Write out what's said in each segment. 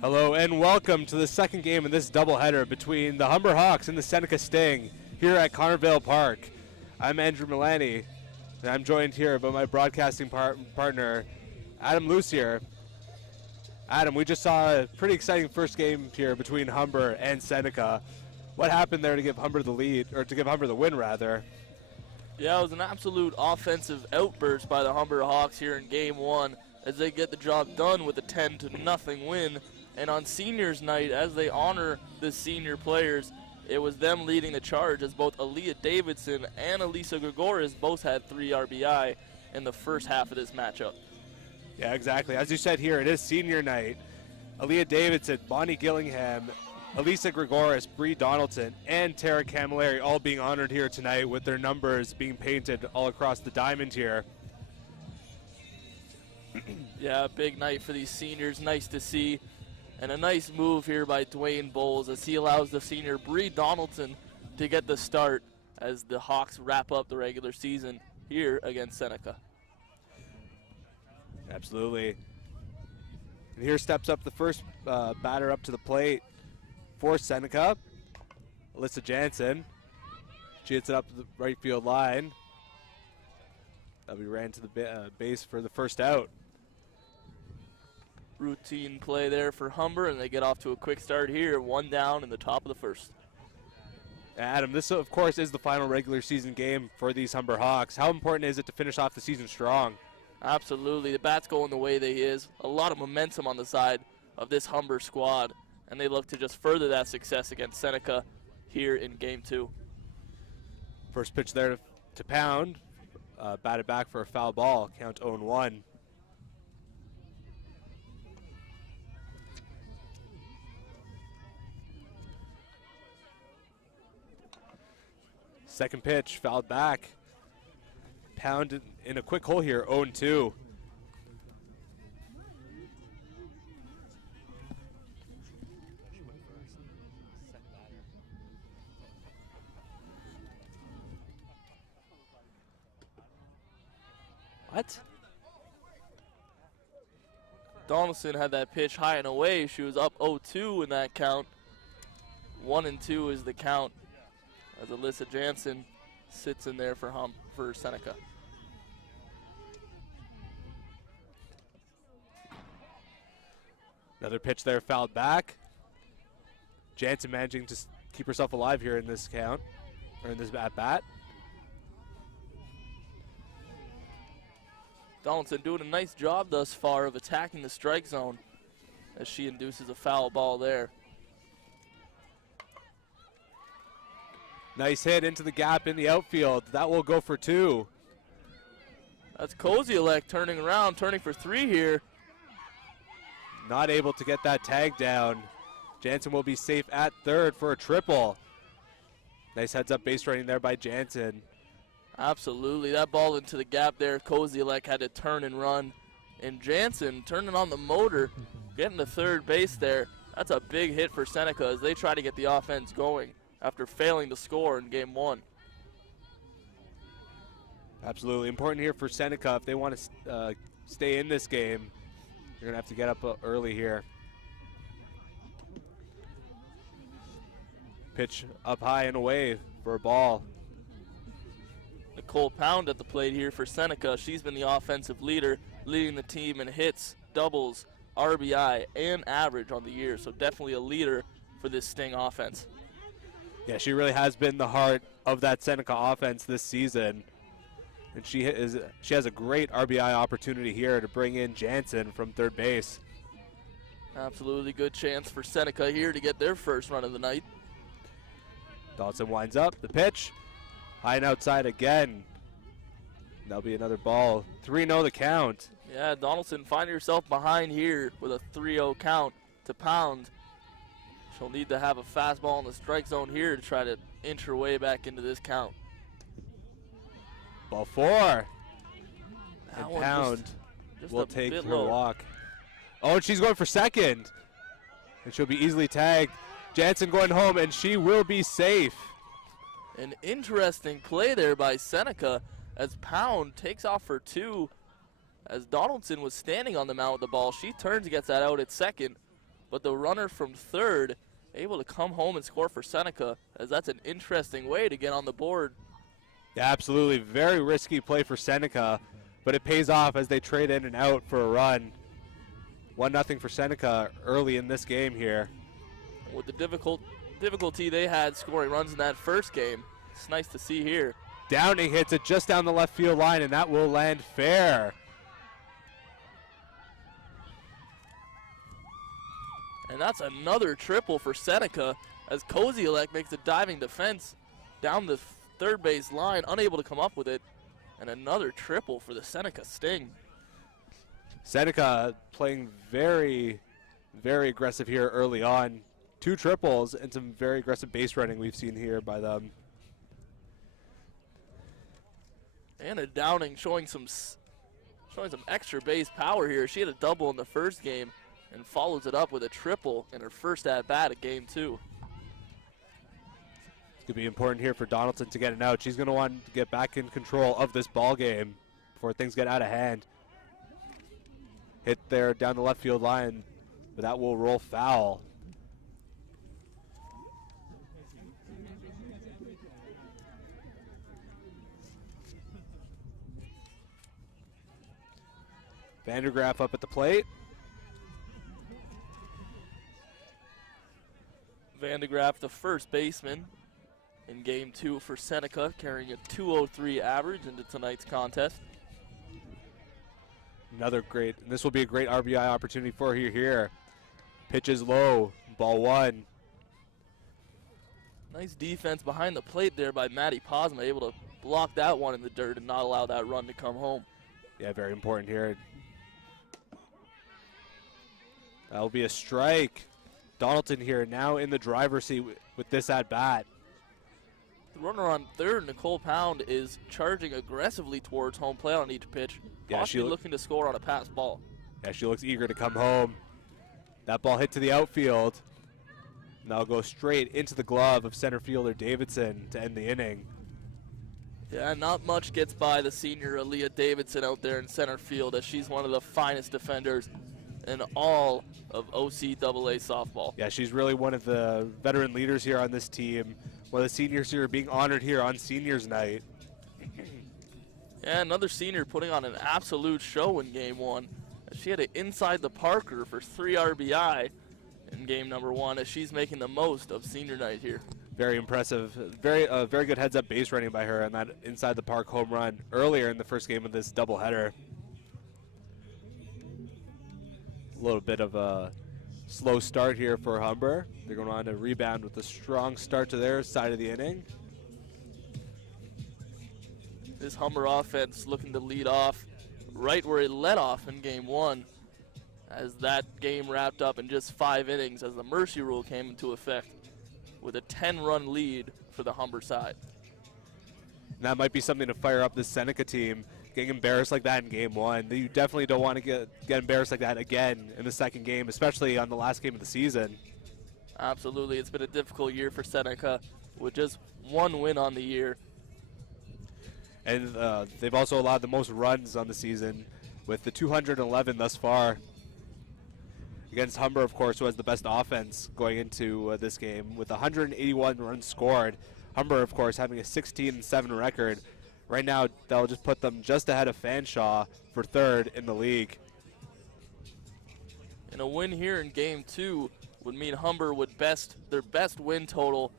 Hello and welcome to the second game of this doubleheader between the Humber Hawks and the Seneca Sting here at Connervale Park. I'm Andrew Milani, and I'm joined here by my broadcasting partner, Adam Lucier. Adam, we just saw a pretty exciting first game here between Humber and Seneca. What happened there to give Humber the lead, or to give Humber the win, rather? Yeah, it was an absolute offensive outburst by the Humber Hawks here in Game 1 as they get the job done with a 10-0 win. And on seniors night, as they honor the senior players, it was them leading the charge as both Aaliyah Davidson and Elisa Gregoris both had 3 RBI in the first half of this matchup. Yeah, exactly. As you said here, it is senior night. Aaliyah Davidson, Bonnie Gillingham, Elisa Gregoris, Bree Donaldson, and Tara Camilleri all being honored here tonight with their numbers being painted all across the diamond here. Yeah, big night for these seniors. Nice to see. And a nice move here by Dwayne Bowles as he allows the senior Bree Donaldson to get the start as the Hawks wrap up the regular season here against Seneca. Absolutely. And here steps up the first batter up to the plate for Seneca, Alyssa Jansen. She hits it up to the right field line. That'll be ran to the base for the first out. Routine play there for Humber, and they get off to a quick start here. 1 down in the top of the first. Adam, this of course is the final regular season game for these Humber Hawks. How important is it to finish off the season strong? Absolutely. The bat's going the way they is. A lot of momentum on the side of this Humber squad, and they look to just further that success against Seneca here in Game 2. First pitch there to Pound. Batted back for a foul ball. Count 0-1. Second pitch, fouled back. Pound in a quick hole here, 0-2. What? Donaldson had that pitch high and away. She was up 0-2 in that count. 1-2 is the count as Alyssa Jansen sits in there for Seneca. Another pitch there, fouled back. Jansen managing to keep herself alive here in this count, or in this at-bat. Donaldson doing a nice job thus far of attacking the strike zone as she induces a foul ball there. Nice hit into the gap in the outfield. That will go for 2. That's Kozielek turning around, turning for 3 here. Not able to get that tag down. Jansen will be safe at third for a triple. Nice heads-up base running there by Jansen. Absolutely. That ball into the gap there. Kozielek had to turn and run. And Jansen turning on the motor, getting to third base there. That's a big hit for Seneca as they try to get the offense going after failing to score in game one. Absolutely important here for Seneca. If they want to stay in this game, they're going to have to get up early here. Pitch up high and away for a ball. Nicole Pound at the plate here for Seneca. She's been the offensive leader, leading the team in hits, doubles, RBI, and average on the year. So definitely a leader for this Sting offense. Yeah, she really has been the heart of that Seneca offense this season. And she has a great RBI opportunity here to bring in Jansen from third base. Absolutely good chance for Seneca here to get their first run of the night. Dawson winds up the pitch. High and outside again. That'll be another ball. 3-0 the count. Yeah, Donaldson, find yourself behind here with a 3-0 count to Pound. She'll need to have a fastball in the strike zone here to try to inch her way back into this count. Ball 4. That And Pound just will a take bit her low. walk. Oh, and she's going for second. And she'll be easily tagged. Jansen going home, and she will be safe. An interesting play there by Seneca as Pound takes off for 2. As Donaldson was standing on the mound with the ball, she turns and gets that out at second. But the runner from third able to come home and score for Seneca, as that's an interesting way to get on the board. Yeah, absolutely. Very risky play for Seneca, but it pays off as they trade in and out for a run. 1-0 for Seneca early in this game here. With the difficulty they had scoring runs in that first game, it's nice to see here. Downing hits it just down the left field line, and that will land fair. And that's another triple for Seneca as Kozielek makes a diving defense down the third base line, unable to come up with it. And another triple for the Seneca Sting. Seneca playing very, very aggressive here early on. 2 triples and some very aggressive base running we've seen here by them. Anna Downing showing some extra base power here. She had a double in the first game and follows it up with a triple in her first at-bat of game 2. It's going to be important here for Donaldson to get it out. She's going to want to get back in control of this ball game before things get out of hand. Hit there down the left field line, but that will roll foul. Vandergraaf up at the plate. Vandegraff, the first baseman in game 2 for Seneca, carrying a 203 average into tonight's contest. Another great, and this will be a great RBI opportunity for her here. Pitch is low, ball 1. Nice defense behind the plate there by Maddie Posma, able to block that one in the dirt and not allow that run to come home. Yeah, very important here. That'll be a strike. Donaldson here now in the driver's seat with this at-bat. The runner on third, Nicole Pound, is charging aggressively towards home plate on each pitch, possibly looking to score on a pass ball. Yeah, she looks eager to come home. That ball hit to the outfield. And that'll go straight into the glove of center fielder Davidson to end the inning. Yeah, not much gets by the senior Aaliyah Davidson out there in center field, as she's one of the finest defenders in all of OCAA softball. Yeah, she's really one of the veteran leaders here on this team. One of the seniors here being honored here on seniors night. Yeah, another senior putting on an absolute show in game 1. She had it inside the Parker for 3 RBI in game number 1, as she's making the most of senior night here. Very impressive. Very good heads-up base running by her on that inside the park home run earlier in the first game of this doubleheader. A little bit of a slow start here for Humber. They're going on to rebound with a strong start to their side of the inning. This Humber offense looking to lead off right where it led off in game 1, as that game wrapped up in just 5 innings as the mercy rule came into effect with a 10-run lead for the Humber side. And that might be something to fire up this Seneca team. Getting embarrassed like that in game one. You definitely don't want to get embarrassed like that again in the second game, especially on the last game of the season. Absolutely. It's been a difficult year for Seneca with just one win on the year. And they've also allowed the most runs on the season with the 211 thus far. Against Humber, of course, who has the best offense going into this game with 181 runs scored. Humber, of course, having a 16-7 record. Right now, that'll just put them just ahead of Fanshawe for third in the league. And a win here in game two would mean Humber would their best win total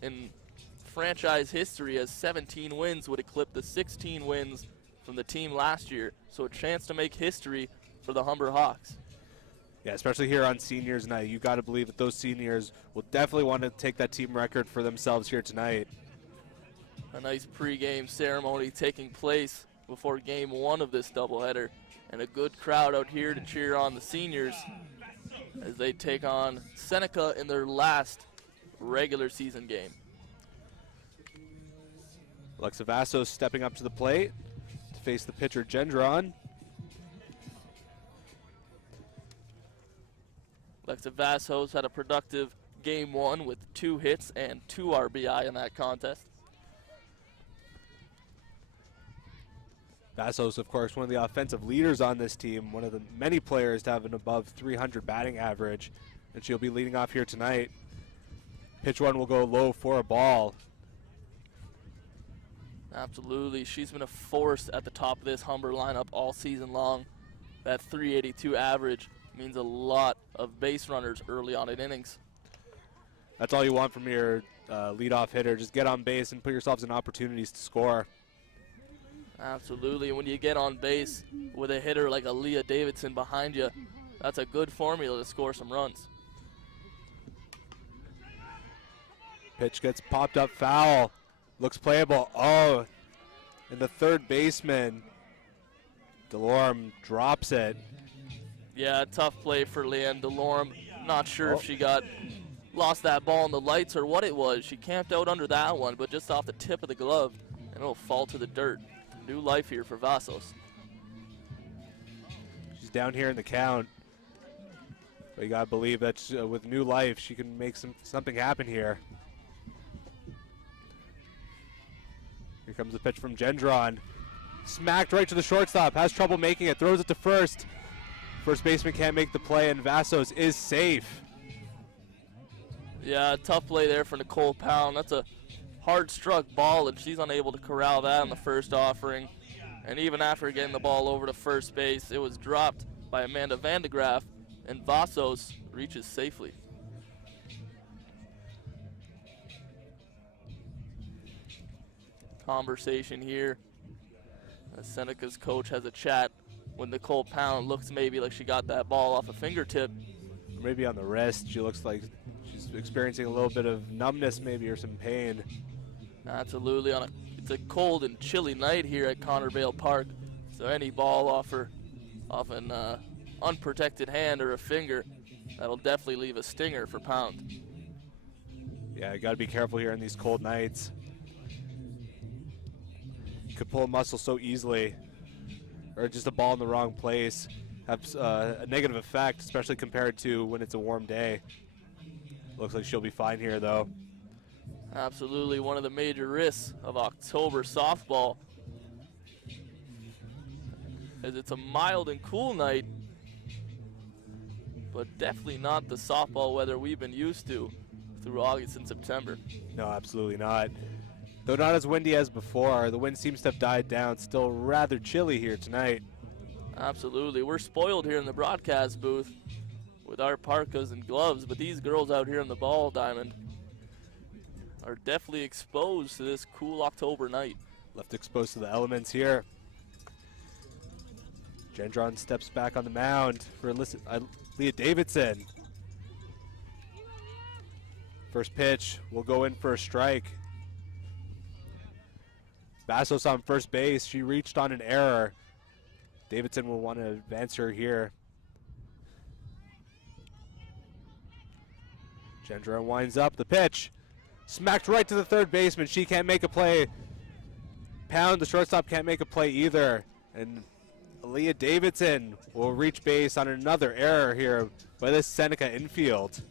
in franchise history, as 17 wins would eclipse the 16 wins from the team last year. So a chance to make history for the Humber Hawks. Yeah, especially here on seniors night. You got to believe that those seniors will definitely want to take that team record for themselves here tonight. A nice pregame ceremony taking place before game one of this doubleheader, and a good crowd out here to cheer on the seniors as they take on Seneca in their last regular season game. Alexa Vassos stepping up to the plate to face the pitcher Gendron. Alexa Vassos had a productive game one with 2 hits and 2 RBI in that contest. Vassos, of course, one of the offensive leaders on this team, one of the many players to have an above 300 batting average, and she'll be leading off here tonight. Pitch one will go low for a ball. Absolutely. She's been a force at the top of this Humber lineup all season long. That 382 average means a lot of base runners early on in innings. That's all you want from your leadoff hitter. Just get on base and put yourselves in opportunities to score. Absolutely. When you get on base with a hitter like a Leah Davidson behind you, that's a good formula to score some runs. Pitch gets popped up foul. Looks playable. Oh, and the third baseman, Delorme, drops it. Yeah, tough play for Leanne Delorme. Not sure if she lost that ball in the lights or what it was. She camped out under that one, but just off the tip of the glove, and it'll fall to the dirt. New life here for Vassos. She's down here in the count. But you got to believe that with new life, she can make something happen here. Here comes the pitch from Gendron. Smacked right to the shortstop. Has trouble making it. Throws it to first. First baseman can't make the play, and Vassos is safe. Yeah, tough play there for Nicole Pound. That's a hard-struck ball, and she's unable to corral that in the first offering. And even after getting the ball over to first base, it was dropped by Amanda Vandegraff, and Vassos reaches safely. Conversation here. Seneca's coach has a chat when Nicole Pound looks maybe like she got that ball off a fingertip. Maybe on the wrist. She looks like she's experiencing a little bit of numbness maybe, or some pain. Absolutely. It's a cold and chilly night here at Connervale Park, so any ball off an unprotected hand or a finger, that'll definitely leave a stinger for Pound. Yeah, you got to be careful here in these cold nights. You could pull a muscle so easily, or just a ball in the wrong place, have a negative effect, especially compared to when it's a warm day. Looks like she'll be fine here, though. Absolutely, one of the major risks of October softball, as it's a mild and cool night, but definitely not the softball weather we've been used to through August and September. No, absolutely not. Though not as windy as before, the wind seems to have died down. Still rather chilly here tonight. Absolutely. We're spoiled here in the broadcast booth with our parkas and gloves, but these girls out here in the ball diamond are definitely exposed to this cool October night. Left exposed to the elements here. Gendron steps back on the mound for Leah Davidson. First pitch will go in for a strike. Vassos on first base. She reached on an error. Davidson will want to advance her here. Gendron winds up the pitch. Smacked right to the third baseman. She can't make a play. pound. The shortstop can't make a play either. And Aaliyah Davidson will reach base on another error here by this Seneca infield.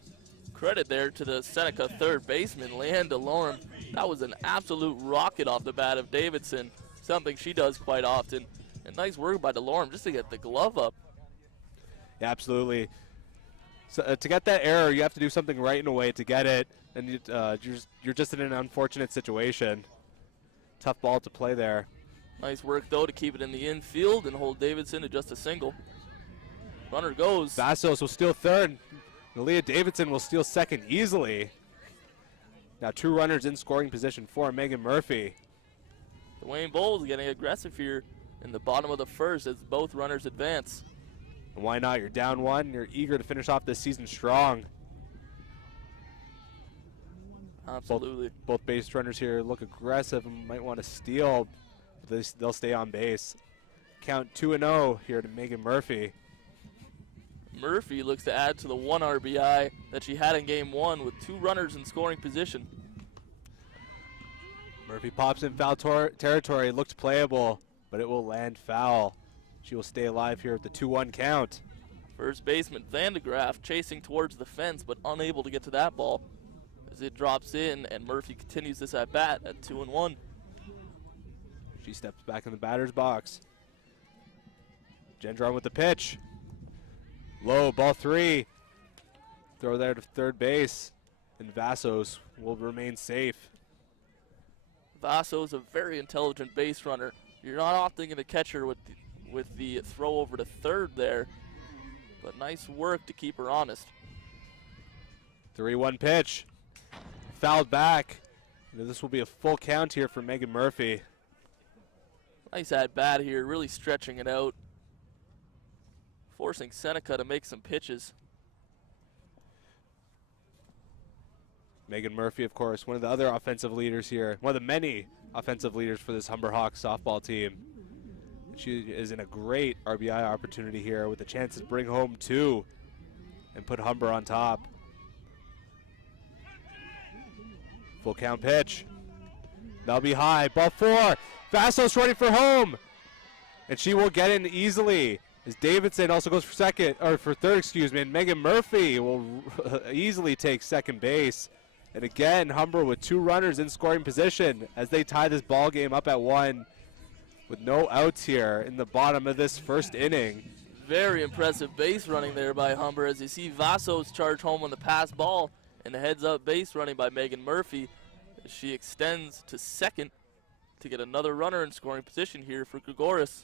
Credit there to the Seneca third baseman, Leanne DeLorme. That was an absolute rocket off the bat of Davidson, something she does quite often. And nice work by DeLorme just to get the glove up. Yeah, absolutely. So, to get that error, you have to do something right in a way to get it, and you're just in an unfortunate situation. Tough ball to play there. Nice work, though, to keep it in the infield and hold Davidson to just a single. Runner goes. Vassos will steal third. Aaliyah Davidson will steal second easily. Now 2 runners in scoring position for Megan Murphy. Dwayne Bowles getting aggressive here in the bottom of the first as both runners advance. And why not? You're down 1. You're eager to finish off this season strong. Absolutely. Both base runners here look aggressive and might want to steal, but they'll stay on base. Count 2-0 here to Megan Murphy. Murphy looks to add to the 1 RBI that she had in game 1 with 2 runners in scoring position. Murphy pops in foul territory, looks playable, but it will land foul. She will stay alive here at the 2-1 count. First baseman Vandegraff chasing towards the fence, but unable to get to that ball as it drops in, and Murphy continues this at bat at 2-1. She steps back in the batter's box. Gendron with the pitch. Low, ball 3. Throw there to third base, and Vassos will remain safe. Vassos, a very intelligent base runner. You're not often going to catch her with the throw over to third there, but nice work to keep her honest. 3-1 pitch. Fouled back. This will be a full count here for Megan Murphy. Nice at bat here, really stretching it out, forcing Seneca to make some pitches. Megan Murphy, of course, one of the other offensive leaders here, one of the many offensive leaders for this Humber Hawks softball team. She is in a great RBI opportunity here with a chance to bring home 2 and put Humber on top. Full count pitch. That'll be high. Ball 4. Vassos running for home. And she will get in easily as Davidson also goes for third, excuse me. And Megan Murphy will easily take second base. And again, Humber with 2 runners in scoring position as they tie this ball game up at 1 with no outs here in the bottom of this first inning. Very impressive base running there by Humber as you see Vassos charge home on the pass ball, and the heads-up base running by Megan Murphy as she extends to second to get another runner in scoring position here for Grigoris.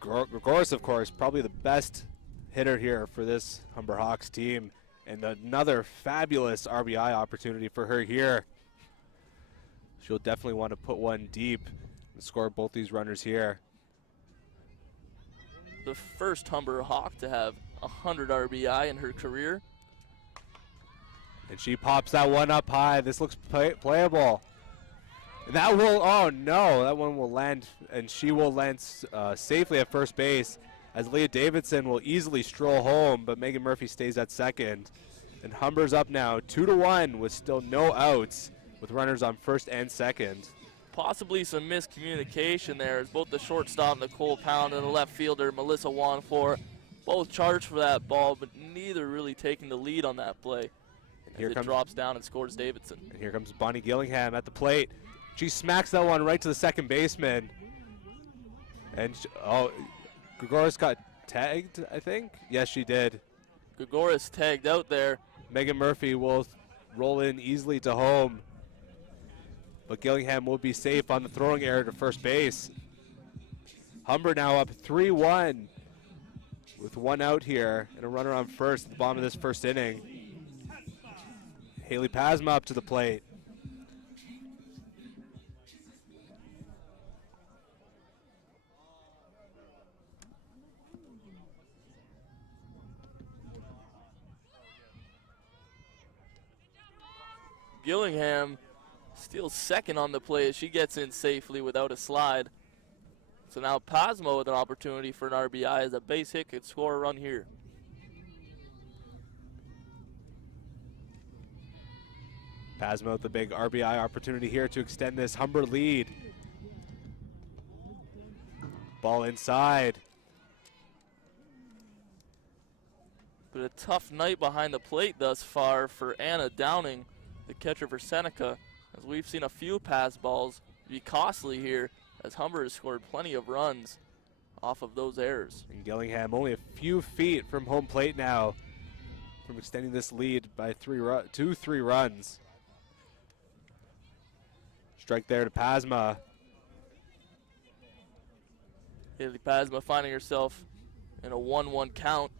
Grigoris, of course, probably the best hitter here for this Humber Hawks team, and another fabulous RBI opportunity for her here. She'll definitely want to put one deep and score both these runners here. The first Humber Hawk to have 100 RBI in her career. And she pops that one up high. This looks playable. That will, oh no, that one will land, and she will land safely at first base as Leah Davidson will easily stroll home, but Megan Murphy stays at second. And Humber's up now 2-1 with still no outs with runners on first and second. Possibly some miscommunication there as both the shortstop Nicole Pound and the left fielder Melissa Wanfor both charged for that ball, but neither really taking the lead on that play. Here it drops down and scores Davidson. And here comes Bonnie Gillingham at the plate. She smacks that one right to the second baseman. And, Grigoris got tagged, I think? Yes, she did. Grigoris tagged out there. Megan Murphy will roll in easily to home. But Gillingham will be safe on the throwing error to first base. Humber now up 3-1 with 1 out here and a runner on first at the bottom of this first inning. Haley Pasma up to the plate. Gillingham steals second on the play as she gets in safely without a slide. So now Pasmo with an opportunity for an RBI as a base hit could score a run here. Pasma with the big RBI opportunity here to extend this Humber lead. Ball inside. But a tough night behind the plate thus far for Anna Downing, the catcher for Seneca, as we've seen a few pass balls be costly here, as Humber has scored plenty of runs off of those errors. And Gillingham only a few feet from home plate now, from extending this lead by 2-3 runs. Strike there to Pasma. Haley Pasma finding herself in a 1-1 count,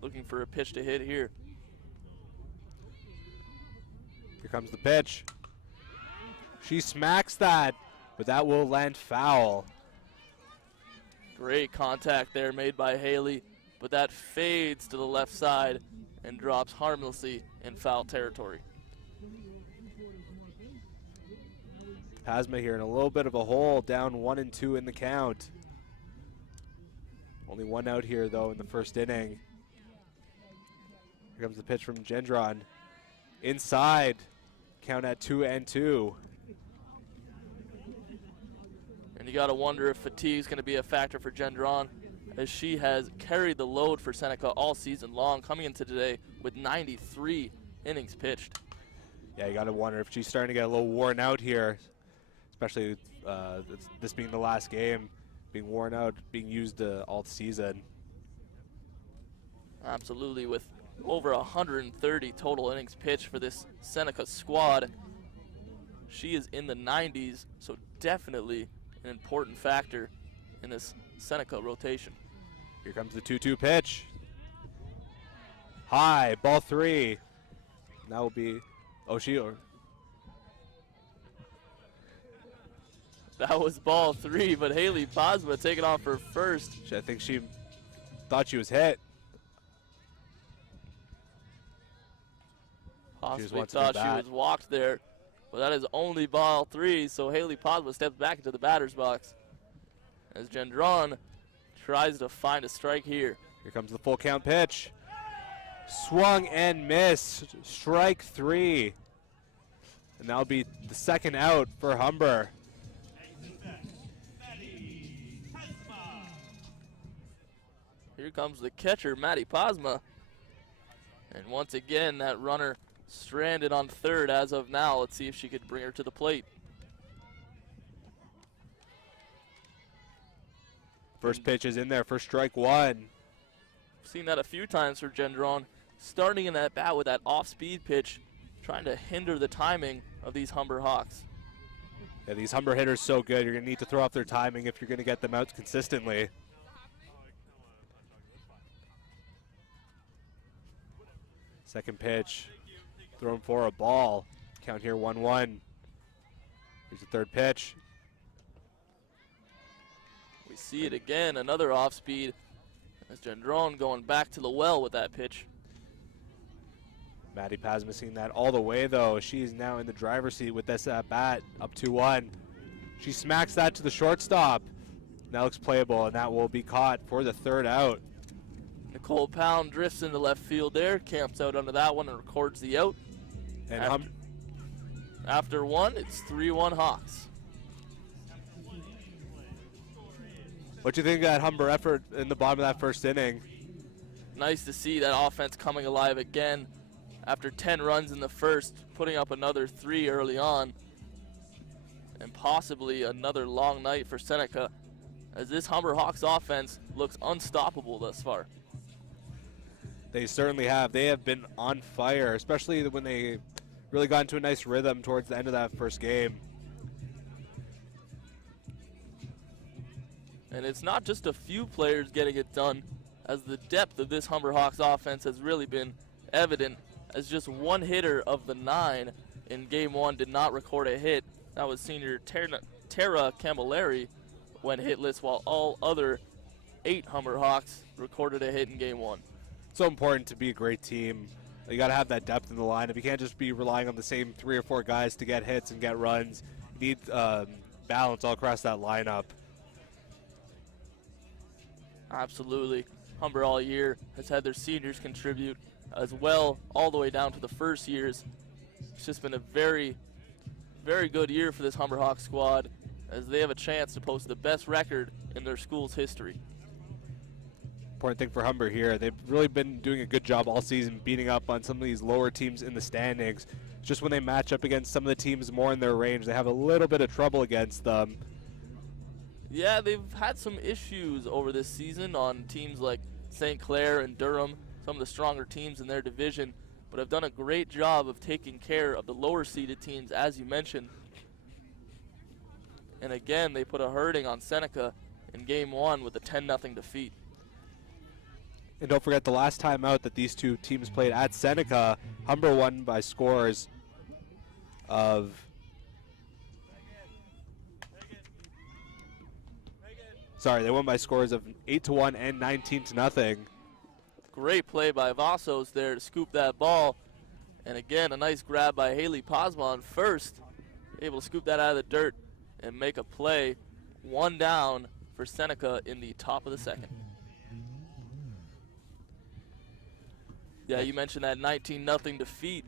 looking for a pitch to hit here. Here comes the pitch. She smacks that, but that will land foul. Great contact there made by Haley, but that fades to the left side and drops harmlessly in foul territory. Pasma here in a little bit of a hole, down 1-2 in the count. Only one out here though in the first inning. Here comes the pitch from Gendron. Inside, count at 2-2. And you gotta wonder if fatigue is gonna be a factor for Gendron, as she has carried the load for Seneca all season long, coming into today with 93 innings pitched. Yeah, you gotta wonder if she's starting to get a little worn out here, especially this being the last game, being worn out, being used all season. Absolutely, with over 130 total innings pitched for this Seneca squad. She is in the 90s, so definitely an important factor in this Seneca rotation. Here comes the 2-2 pitch. High, ball 3. And that will be O'Shear. That was ball 3, but Haley Pasma taking off for first. I think she thought she was hit. Possibly thought she was walked there, but that is only ball 3, so Haley Pasma steps back into the batter's box as Gendron tries to find a strike here. Here comes the full count pitch. Swung and missed. Strike 3. And that'll be the second out for Humber. Here comes the catcher, Maddie Pasma. And once again, that runner stranded on third as of now. Let's see if she could bring her to the plate. First pitch is in there for strike 1. Seen that a few times for Gendron, starting in that bat with that off-speed pitch, trying to hinder the timing of these Humber Hawks. Yeah, these Humber hitters so good. You're going to need to throw off their timing if you're going to get them out consistently. Second pitch, thrown for a ball. Count here 1-1. Here's the third pitch. We see it again, another off-speed, as Gendron going back to the well with that pitch. Maddie Pasma seeing that all the way, though. She's now in the driver's seat with this at bat, up 2-1. She smacks that to the shortstop. That looks playable, and that will be caught for the third out. Nicole Pound drifts into left field there, camps out under that one and records the out. And after one, it's 3-1 Hawks. What do you think of that Humber effort in the bottom of that first inning? Nice to see that offense coming alive again after 10 runs in the first, putting up another 3 early on, and possibly another long night for Seneca, as this Humber Hawks offense looks unstoppable thus far. They certainly have. They have been on fire, especially when they really got into a nice rhythm towards the end of that first game. And it's not just a few players getting it done, as the depth of this Humber Hawks offense has really been evident, as just one hitter of the 9 in game 1 did not record a hit. That was senior Tara Camilleri went hitless, while all other 8 Humber Hawks recorded a hit in game 1. So important to be a great team. You got to have that depth in the lineup. You can't just be relying on the same 3 or 4 guys to get hits and get runs. You need balance all across that lineup. Absolutely. Humber all year has had their seniors contribute as well, all the way down to the first years. It's just been a very, very good year for this Humber Hawks squad, as they have a chance to post the best record in their school's history. Important thing for Humber here, they've really been doing a good job all season beating up on some of these lower teams in the standings. Just when they match up against some of the teams more in their range, they have a little bit of trouble against them. Yeah, they've had some issues over this season on teams like St. Clair and Durham, some of the stronger teams in their division, but have done a great job of taking care of the lower seeded teams, as you mentioned. And again, they put a hurting on Seneca in game 1 with a 10-0 defeat. And don't forget, the last time out that these two teams played at Seneca, Humber won by scores of they won by scores of 8-1 and 19-0. Great play by Vassos there to scoop that ball. And again, a nice grab by Haley Posma on first, able to scoop that out of the dirt and make a play. 1 down for Seneca in the top of the second. Yeah, you mentioned that 19-0 defeat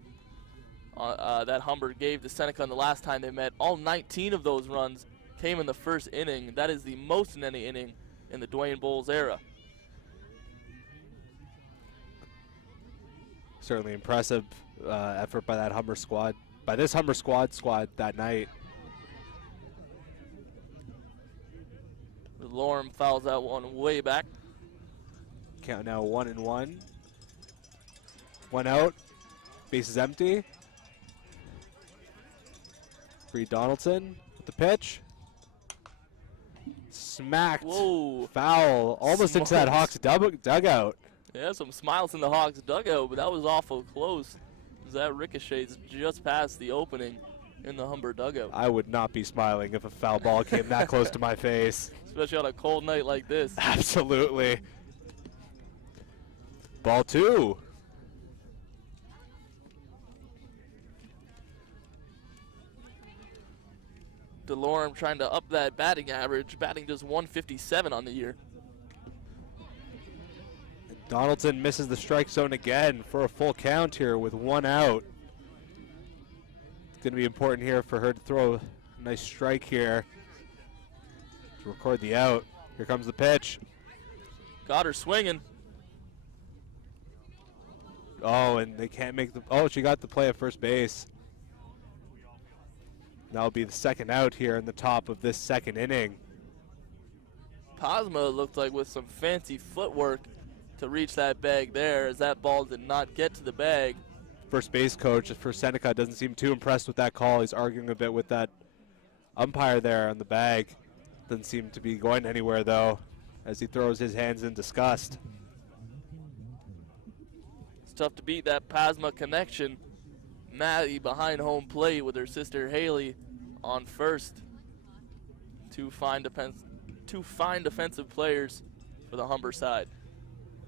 that Humber gave to Seneca in the last time they met. All 19 of those runs came in the first inning. That is the most in any inning in the Dwayne Bowles era. Certainly impressive effort by that Humber squad, by this Humber squad that night. Lorem fouls that one way back. Count now 1-1. 1 out. Base is empty. Bree Donaldson with the pitch. Smacked. Whoa. Foul. Almost into that Hawks dugout. Yeah, some smiles in the Hawks dugout, but that was awful close. That ricochets just past the opening in the Humber dugout. I would not be smiling if a foul ball came that close to my face. Especially on a cold night like this. Absolutely. Ball 2. DeLorme trying to up that batting average, batting just 157 on the year. Donaldson misses the strike zone again for a full count here with 1 out. It's going to be important here for her to throw a nice strike here to record the out. Here comes the pitch. Got her swinging. Oh, and they can't make the, oh, she got the play at first base. That'll be the second out here in the top of this second inning. Posma looked like with some fancy footwork to reach that bag there, as that ball did not get to the bag. First base coach for Seneca doesn't seem too impressed with that call. He's arguing a bit with that umpire there on the bag. Doesn't seem to be going anywhere though, as he throws his hands in disgust. It's tough to beat that Posma connection. Maddie behind home plate with her sister Haley on first. Two fine defensive players for the Humber side.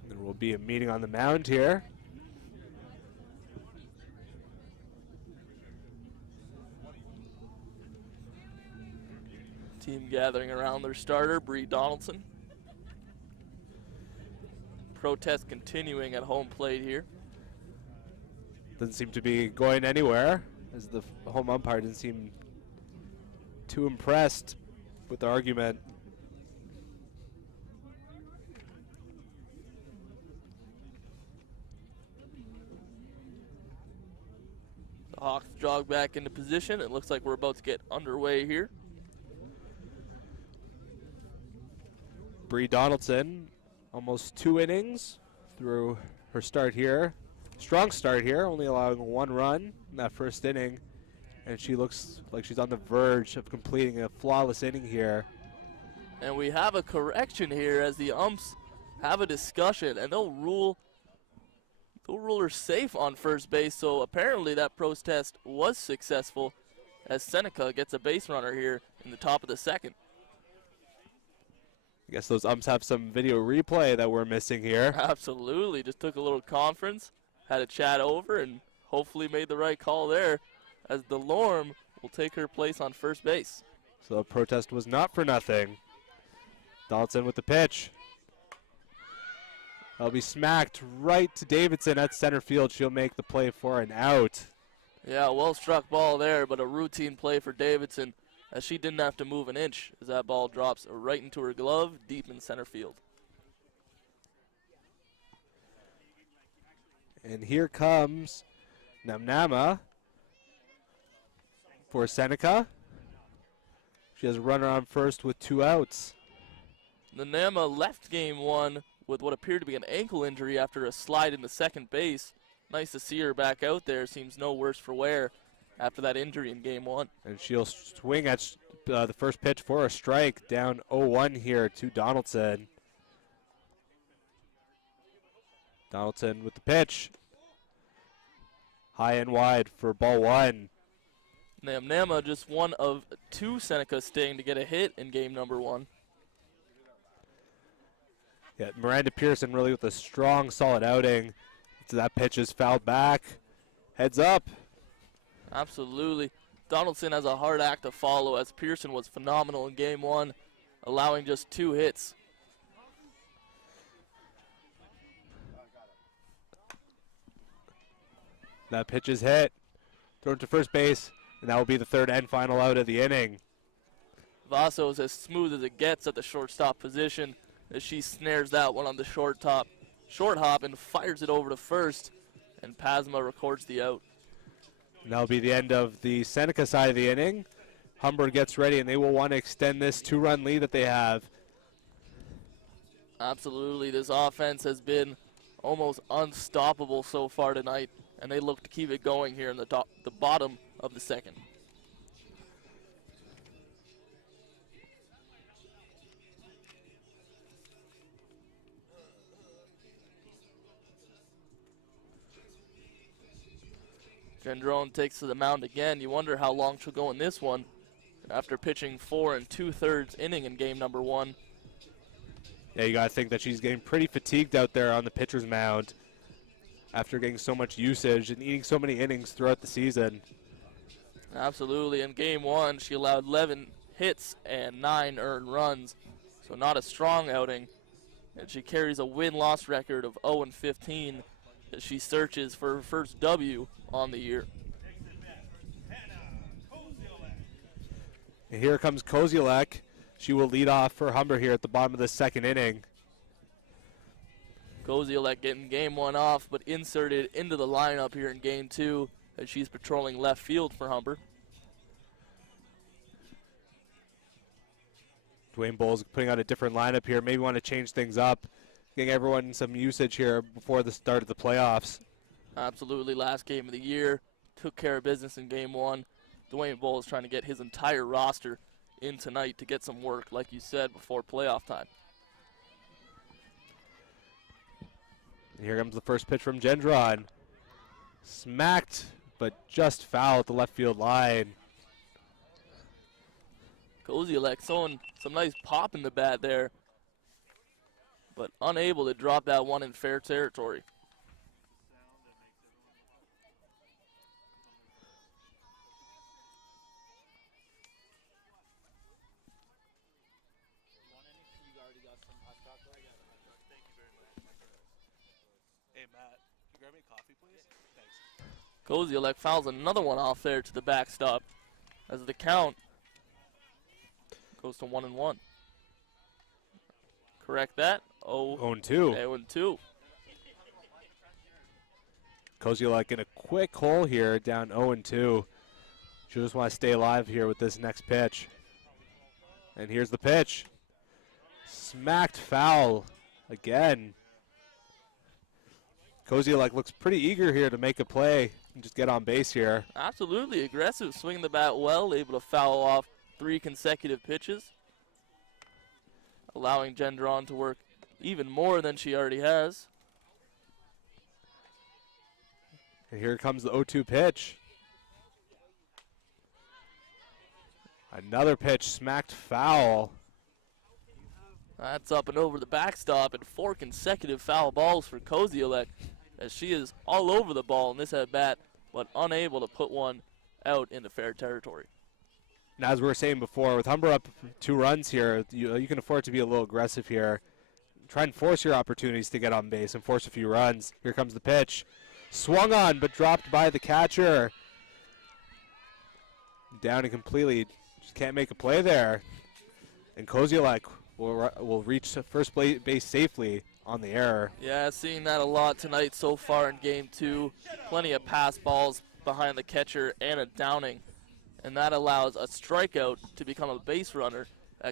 There will be a meeting on the mound here. Team gathering around their starter, Bree Donaldson. Protest continuing at home plate here. Doesn't seem to be going anywhere, as the home umpire didn't seem too impressed with the argument. The Hawks jog back into position. It looks like we're about to get underway here. Bree Donaldson, almost 2 innings through her start here. Strong start here, only allowing 1 run in that first inning. And she looks like she's on the verge of completing a flawless inning here. And we have a correction here as the umps have a discussion, and they'll rule her safe on first base. So apparently that protest was successful, as Seneca gets a base runner here in the top of the second. I guess those umps have some video replay that we're missing here. Absolutely, just took a little conference, had a chat over, and hopefully made the right call there, as DeLorme will take her place on first base. So the protest was not for nothing. Donaldson with the pitch. That'll be smacked right to Davidson at center field. She'll make the play for an out. Yeah, well struck ball there, but a routine play for Davidson as she didn't have to move an inch as that ball drops right into her glove deep in center field. And here comes Namnama for Seneca. She has a runner on first with 2 outs. Nama left game one with what appeared to be an ankle injury after a slide into second base. Nice to see her back out there. Seems no worse for wear after that injury in game one. And she'll swing at the first pitch for a strike, down 0-1 here to Donaldson. Donaldson with the pitch. High and wide for ball 1. Nama just one of 2 Seneca Sting to get a hit in game number 1. Yeah, Miranda Pearson really with a strong, solid outing. So that pitch is fouled back. Heads up. Absolutely. Donaldson has a hard act to follow as Pearson was phenomenal in game 1, allowing just 2 hits. That pitch is hit. Thrown to first base, and that will be the 3rd and final out of the inning. Vaso is as smooth as it gets at the shortstop position as she snares that one on the short hop and fires it over to first, and Pasma records the out. And that'll be the end of the Seneca side of the inning. Humber gets ready, and they will want to extend this 2-run lead that they have. Absolutely. This offense has been almost unstoppable so far tonight, and they look to keep it going here in the bottom of the 2nd. Gendron takes to the mound again. You wonder how long she'll go in this one after pitching 4 2/3 inning in game number 1. Yeah, you got to think that she's getting pretty fatigued out there on the pitcher's mound after getting so much usage and eating so many innings throughout the season. Absolutely. In game 1, she allowed 11 hits and 9 earned runs, so not a strong outing. And she carries a win-loss record of 0-15 as she searches for her first W on the year. And here comes Kozielek. She will lead off for Humber here at the bottom of the 2nd inning. Kozielek getting game 1 off, but inserted into the lineup here in game 2 as she's patrolling left field for Humber. Dwayne Bowles putting out a different lineup here. Maybe want to change things up, getting everyone some usage here before the start of the playoffs. Absolutely, last game of the year. Took care of business in game 1. Dwayne Bowles trying to get his entire roster in tonight to get some work, like you said, before playoff time. And here comes the first pitch from Gendron. Smacked, but just foul at the left field line. Kozielek throwing some nice pop in the bat there, but unable to drop that one in fair territory. Hey, Matt, can you grab me a coffee, please? Thanks. Kozielek fouls another one off there to the backstop as the count goes to 1-1. Correct that. 0-2. 0-2. Kozielek in a quick hole here, down 0-2. She'll just want to stay alive here with this next pitch. And here's the pitch. Smacked foul again. Kozielek looks pretty eager here to make a play and just get on base here. Absolutely aggressive, swinging the bat well, able to foul off 3 consecutive pitches, allowing Gendron to work even more than she already has. And here comes the 0-2 pitch. Another pitch smacked foul. That's up and over the backstop, and 4 consecutive foul balls for Kozielek as she is all over the ball in this at-bat, but unable to put one out into fair territory. And as we were saying before, with Humber up 2 runs here, you can afford to be a little aggressive here. Try and force your opportunities to get on base and force a few runs. Here comes the pitch. Swung on, but dropped by the catcher. Down and completely. Just can't make a play there. And Kozielek will reach first base safely on the error. Yeah, seeing that a lot tonight so far in game 2. Plenty of pass balls behind the catcher and a downing. And that allows a strikeout to become a base runner.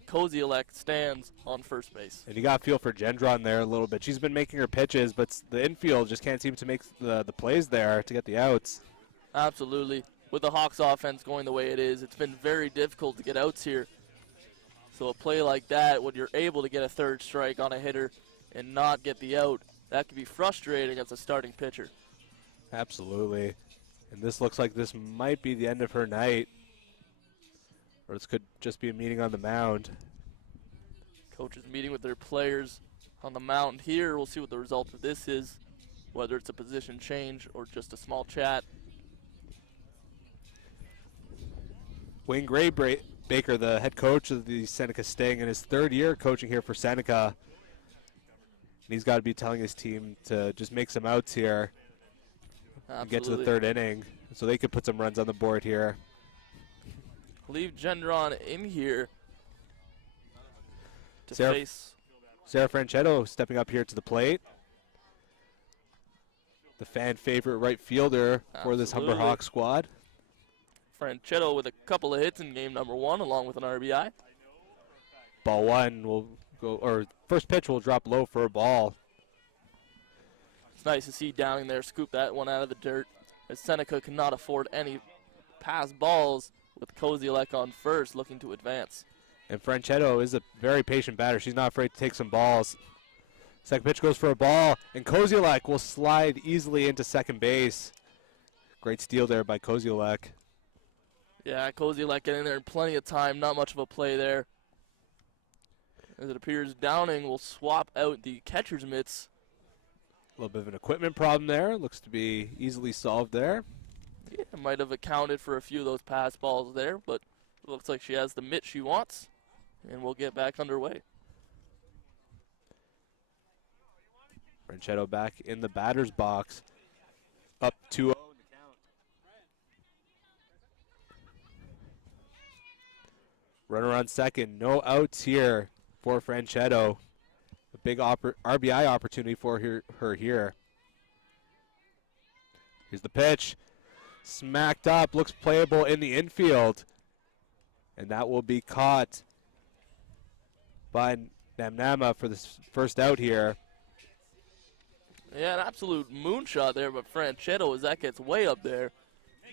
Kozielek stands on first base. And you got to feel for Gendron there a little bit. She's been making her pitches, but the infield just can't seem to make the plays there to get the outs. Absolutely. With the Hawks offense going the way it is, it's been very difficult to get outs here. So a play like that, when you're able to get a third strike on a hitter and not get the out, that can be frustrating as a starting pitcher. Absolutely. And this looks like this might be the end of her night. Or this could just be a meeting on the mound. Coaches meeting with their players on the mound here. We'll see what the result of this is, whether it's a position change or just a small chat. Wayne Baker, the head coach of the Seneca Sting, in his third year coaching here for Seneca. And he's got to be telling his team to just make some outs here and get to the third inning so they could put some runs on the board here. Leave Gendron in here to face Sarah Franchetto stepping up here to the plate. The fan favorite right fielder for this Humber Hawks squad. Franchetto with a couple of hits in game number 1 along with an RBI. Ball 1 will go, or first pitch will drop low for a ball. It's nice to see Downing there scoop that one out of the dirt, as Seneca cannot afford any pass balls with Kozielek on first looking to advance. And Franchetto is a very patient batter. She's not afraid to take some balls. Second pitch goes for a ball, and Kozielek will slide easily into second base. Great steal there by Kozielek. Yeah, Kozielek getting there in plenty of time, not much of a play there. As it appears Downing will swap out the catcher's mitts. A little bit of an equipment problem there. Looks to be easily solved there. Yeah, might have accounted for a few of those pass balls there, but it looks like she has the mitt she wants, and we'll get back underway. Franchetto back in the batter's box. Up 2-0 in the count. Runner on second. No outs here for Franchetto. A big RBI opportunity for her here. Here's the pitch. Smacked up, looks playable in the infield. And that will be caught by Namnama for this first out here. Yeah, an absolute moonshot there, but Franchetto, as that gets way up there.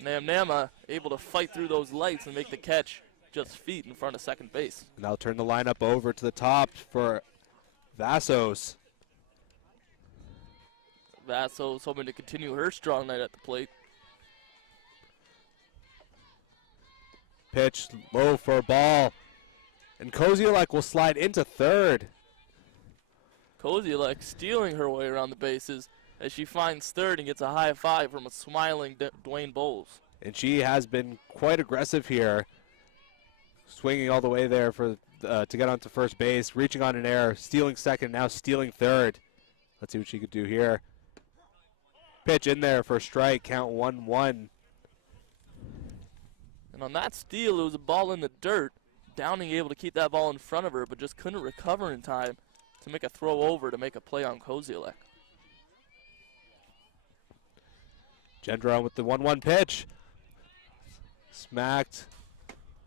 Namnama able to fight through those lights and make the catch just feet in front of second base. And I'll turn the lineup over to the top for Vassos. Vassos hoping to continue her strong night at the plate. Pitch low for a ball. And Kozielek will slide into third. Kozielek stealing her way around the bases as she finds third and gets a high five from a smiling Dwayne Bowles. And she has been quite aggressive here. Swinging all the way there for to get onto first base. Reaching on an error. Stealing second, now stealing third. Let's see what she could do here. Pitch in there for a strike. Count 1-1. And on that steal, it was a ball in the dirt. Downing able to keep that ball in front of her, but just couldn't recover in time to make a throw over to make a play on Kozielek. Gendron with the 1-1 pitch. Smacked.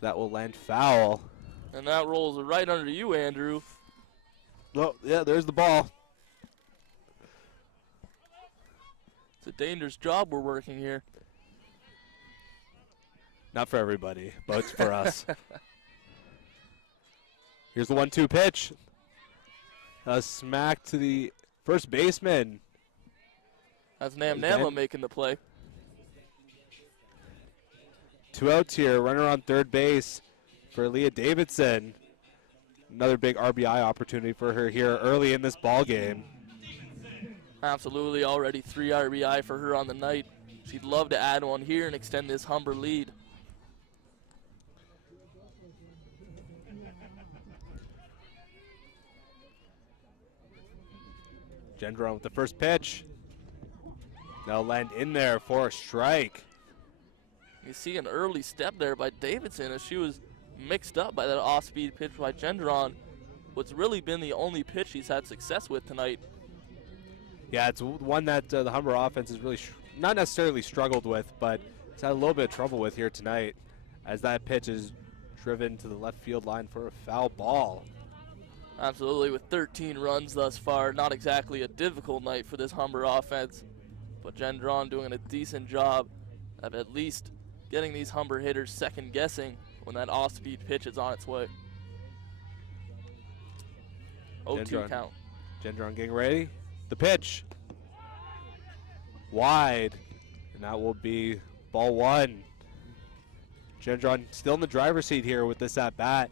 That will land foul. And that rolls right under you, Andrew. Oh, yeah, there's the ball. It's a dangerous job we're working here. Not for everybody, but it's for us. Here's the 1-2 pitch. A smack to the first baseman. That's Namnama making the play. 2 outs here. Runner on third base for Leah Davidson. Another big RBI opportunity for her here early in this ball game. Absolutely, already 3 RBI for her on the night. She'd love to add one here and extend this Humber lead. Gendron with the first pitch. Now land in there for a strike. You see an early step there by Davidson as she was mixed up by that off-speed pitch by Gendron. What's really been the only pitch he's had success with tonight. Yeah, it's one that the Humber offense has really not necessarily struggled with, but it's had a little bit of trouble with here tonight, as that pitch is driven to the left field line for a foul ball. Absolutely, with 13 runs thus far, not exactly a difficult night for this Humber offense, but Gendron doing a decent job of at least getting these Humber hitters second guessing when that off-speed pitch is on its way. 0-2 count. Gendron getting ready. The pitch. Wide. And that will be ball one. Gendron still in the driver's seat here with this at bat.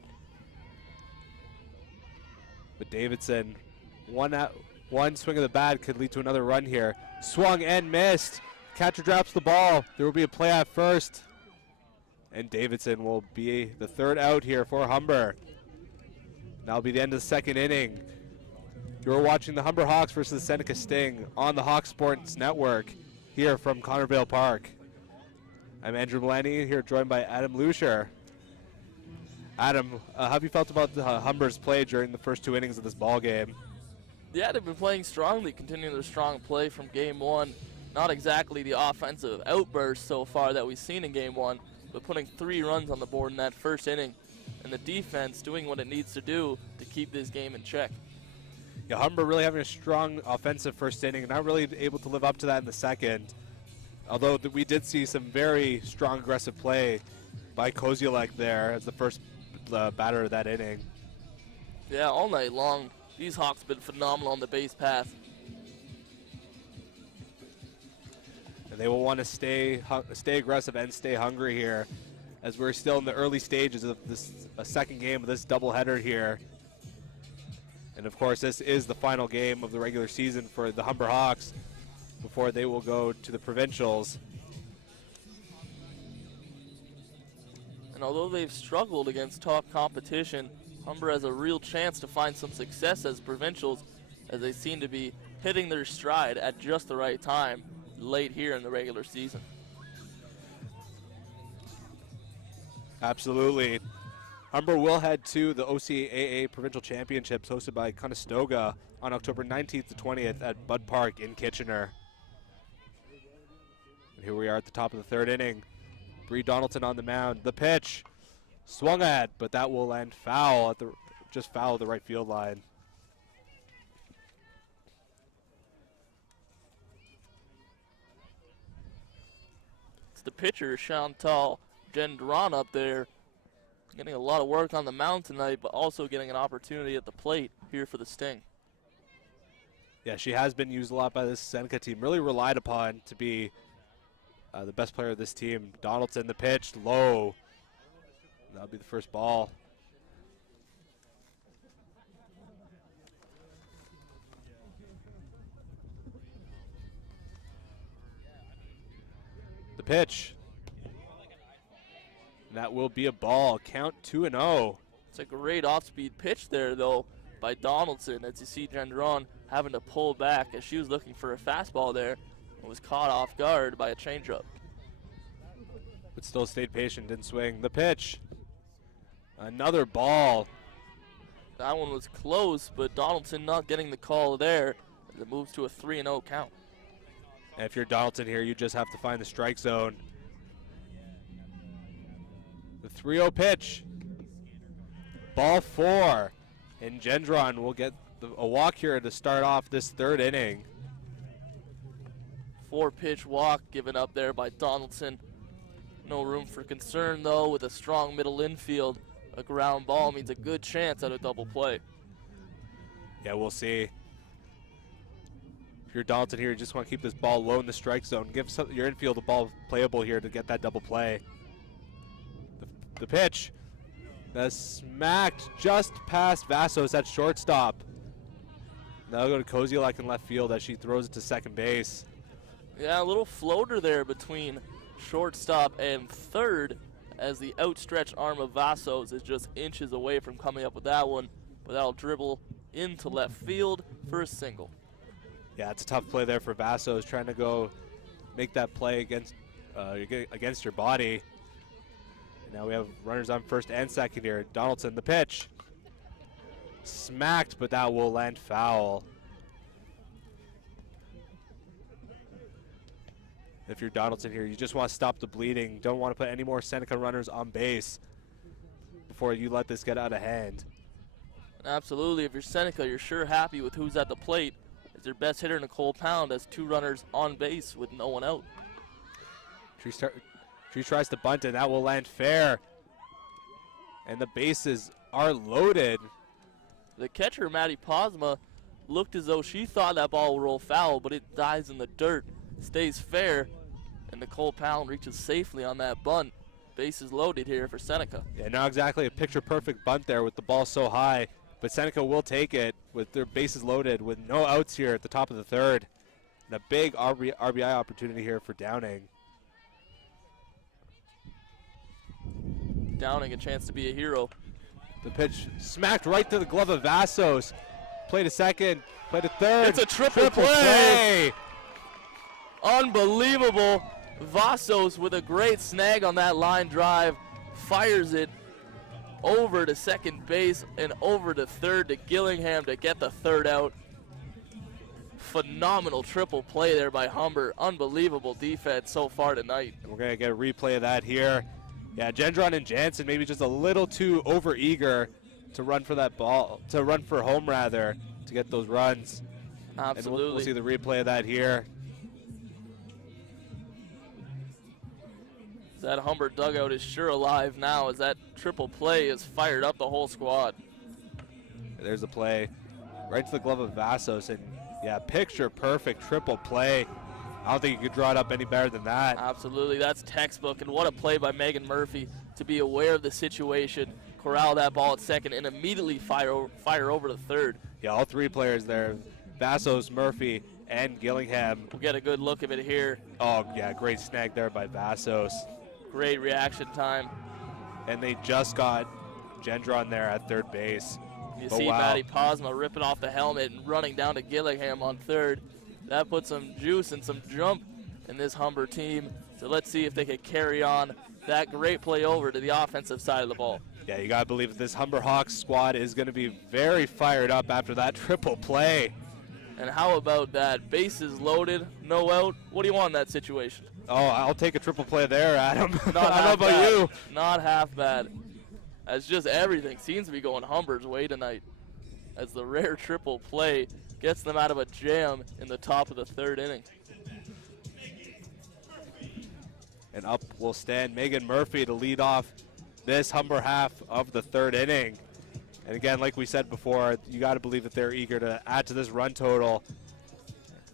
But Davidson, one swing of the bat could lead to another run here. Swung and missed. Catcher drops the ball. There will be a play at first. And Davidson will be the third out here for Humber. That'll be the end of the second inning. You're watching the Humber Hawks versus the Seneca Sting on the Hawks Sports Network here from Connervale Park. I'm Andrew Milani here, joined by Adam Lucier. Adam, how have you felt about the Humber's play during the first 2 innings of this ball game? Yeah, they've been playing strongly, continuing their strong play from game one. Not exactly the offensive outburst so far that we've seen in game one, but putting 3 runs on the board in that first inning. And the defense doing what it needs to do to keep this game in check. Yeah, Humber really having a strong offensive first inning, and not really able to live up to that in the second. Although we did see some very strong aggressive play by Kozielek there as the first batter of that inning. Yeah, all night long, these Hawks have been phenomenal on the base path. And they will want to stay aggressive and stay hungry here, as we're still in the early stages of this second game of this doubleheader here. And of course, this is the final game of the regular season for the Humber Hawks before they will go to the provincials. And although they've struggled against top competition, Humber has a real chance to find some success as provincials, as they seem to be hitting their stride at just the right time late here in the regular season. Absolutely. Humber will head to the OCAA Provincial Championships hosted by Conestoga on October 19th to 20th at Bud Park in Kitchener. And here we are at the top of the third inning. Bree Donaldson on the mound. The pitch swung at, but that will land foul at just foul of the right field line. It's the pitcher, Chantal Gendron, up there, getting a lot of work on the mound tonight, but also getting an opportunity at the plate here for the Sting. Yeah, she has been used a lot by this Seneca team, really relied upon to be the best player of this team. Donaldson, the pitch, low. That'll be the first ball. The pitch. And that will be a ball. Count 2-0. It's a great off-speed pitch there, though, by Donaldson, as you see Gendron having to pull back as she was looking for a fastball there and was caught off guard by a changeup. But still stayed patient, didn't swing. The pitch. Another ball. That one was close, but Donaldson not getting the call there as it moves to a 3-0 count. And if you're Donaldson here, you just have to find the strike zone. The 3-0 pitch. Ball 4. And Gendron will get a walk here to start off this third inning. 4-pitch walk given up there by Donaldson. No room for concern, though, with a strong middle infield. A ground ball means a good chance at a double play. Yeah, we'll see. If you're Donaldson here, you just want to keep this ball low in the strike zone. Give your infield a ball playable here to get that double play. The pitch. That's smacked just past Vassos at shortstop. That'll go to Kozielek in left field as she throws it to second base. Yeah, a little floater there between shortstop and third, as the outstretched arm of Vassos is just inches away from coming up with that one, but that'll dribble into left field for a single. Yeah, it's a tough play there for Vassos, trying to go make that play against against your body. And now we have runners on first and second here. Donaldson, the pitch. Smacked, but that will land foul. If you're Donaldson here, you just want to stop the bleeding. Don't want to put any more Seneca runners on base before you let this get out of hand. Absolutely. If you're Seneca, you're sure happy with who's at the plate. As their best hitter, Nicole Pound, has 2 runners on base with no one out. Tree tries to bunt, and that will land fair. And the bases are loaded. The catcher, Maddie Posma, looked as though she thought that ball would roll foul, but it dies in the dirt, stays fair, and Nicole Pound reaches safely on that bunt. Bases loaded here for Seneca. Yeah, not exactly a picture-perfect bunt there with the ball so high, but Seneca will take it with their bases loaded with no outs here at the top of the third. And a big RBI opportunity here for Downing. Downing a chance to be a hero. The pitch smacked right to the glove of Vassos. Play to second, play to third. It's a triple play. Unbelievable. Vassos with a great snag on that line drive. Fires it over to second base and over to third to Gillingham to get the third out. Phenomenal triple play there by Humber. Unbelievable defense so far tonight. And we're going to get a replay of that here. Yeah, Gendron and Jansen maybe just a little too over-eager to run for that ball, to run for home rather, to get those runs. Absolutely. And we'll see the replay of that here. That Humber dugout is sure alive now as that triple play has fired up the whole squad. There's the play right to the glove of Vassos, and yeah, picture perfect triple play. I don't think you could draw it up any better than that. Absolutely, that's textbook, and what a play by Megan Murphy to be aware of the situation, corral that ball at second, and immediately fire over to third. Yeah, all 3 players there, Vassos, Murphy, and Gillingham. We'll get a good look of it here. Oh yeah, great snag there by Vassos. Great reaction time. And they just got Gendron there at third base. You see Maddie Posma ripping off the helmet and running down to Gillingham on third. That puts some juice and some jump in this Humber team. So let's see if they can carry on that great play over to the offensive side of the ball. Yeah, you got to believe that this Humber Hawks squad is going to be very fired up after that triple play. And how about that? Bases loaded, no out. What do you want in that situation? Oh, I'll take a triple play there, Adam. Not I don't know about you. Not half bad. As just everything seems to be going Humber's way tonight. As the rare triple play gets them out of a jam in the top of the third inning. And up will stand Megan Murphy to lead off this Humber half of the third inning. And again, like we said before, you got to believe that they're eager to add to this run total.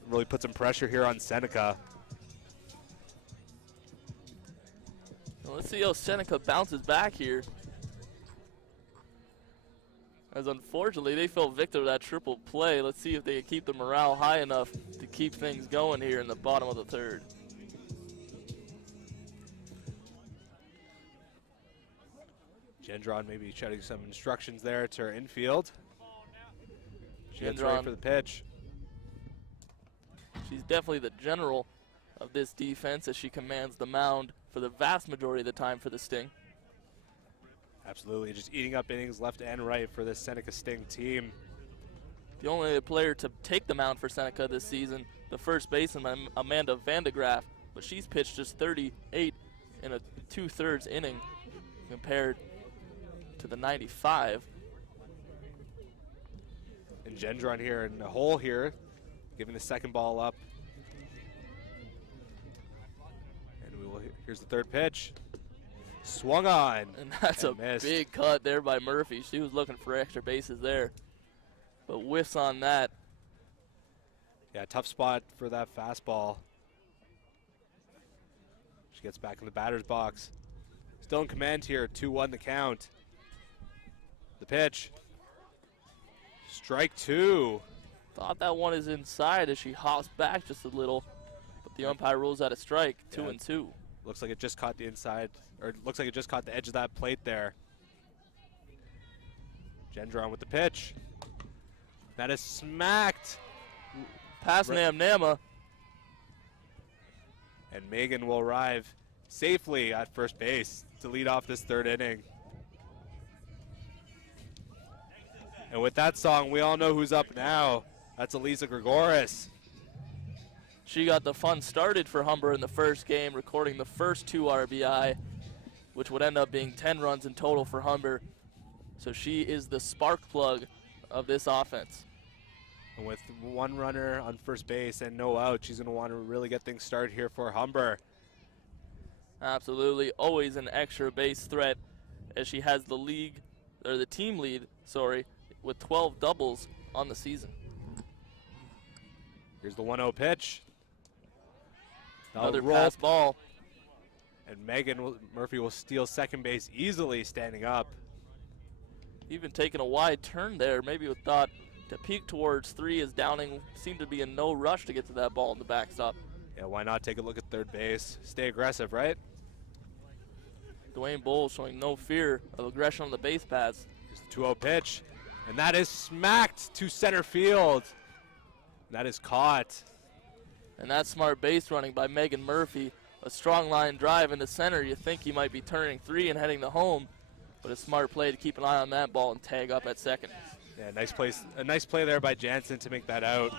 Really put some pressure here on Seneca. Well, let's see how Seneca bounces back here. As unfortunately, they fell victim to that triple play. Let's see if they can keep the morale high enough to keep things going here in the bottom of the third. Gendron maybe shouting some instructions there to her infield. She gets ready for the pitch. She's definitely the general of this defense as she commands the mound for the vast majority of the time for the Sting. Absolutely, just eating up innings left and right for this Seneca Sting team. The only player to take the mound for Seneca this season, the first baseman, Amanda Vandegraff, but she's pitched just 38 in a 2/3 inning compared to the 95. And Gendron here in the hole here, giving the second ball up. And here's the third pitch. Swung on. And that's a missed. Big cut there by Murphy. She was looking for extra bases there, but whiffs on that. Yeah, tough spot for that fastball. She gets back in the batter's box. Still in command here, 2-1 the count. The pitch. Strike 2. Thought that one is inside as she hops back just a little, but the umpire rules out a strike, 2-2. Looks like it just caught the inside, or it looks like it just caught the edge of that plate there. Gendron with the pitch. That is smacked. Past Nam Nama. And Megan will arrive safely at first base to lead off this third inning. And with that song, we all know who's up now. That's Elisa Gregoris. She got the fun started for Humber in the first game, recording the first 2 RBI, which would end up being 10 runs in total for Humber. So she is the spark plug of this offense. And with 1 runner on first base and no out, she's going to want to really get things started here for Humber. Absolutely, always an extra base threat, as she has the team lead, with 12 doubles on the season. Here's the 1-0 pitch. Another pass ball. And Megan Murphy will steal second base easily standing up. Even taking a wide turn there, maybe with thought to peek towards 3 as Downing seemed to be in no rush to get to that ball in the backstop. Yeah, why not take a look at third base? Stay aggressive, right? Dwayne Bowles showing no fear of aggression on the base paths. Here's the 2-0 pitch. And that is smacked to center field. That is caught. And that's smart base running by Megan Murphy. A strong line drive into center. You think he might be turning 3 and heading to home, but a smart play to keep an eye on that ball and tag up at second. Yeah, a nice play there by Jansen to make that out.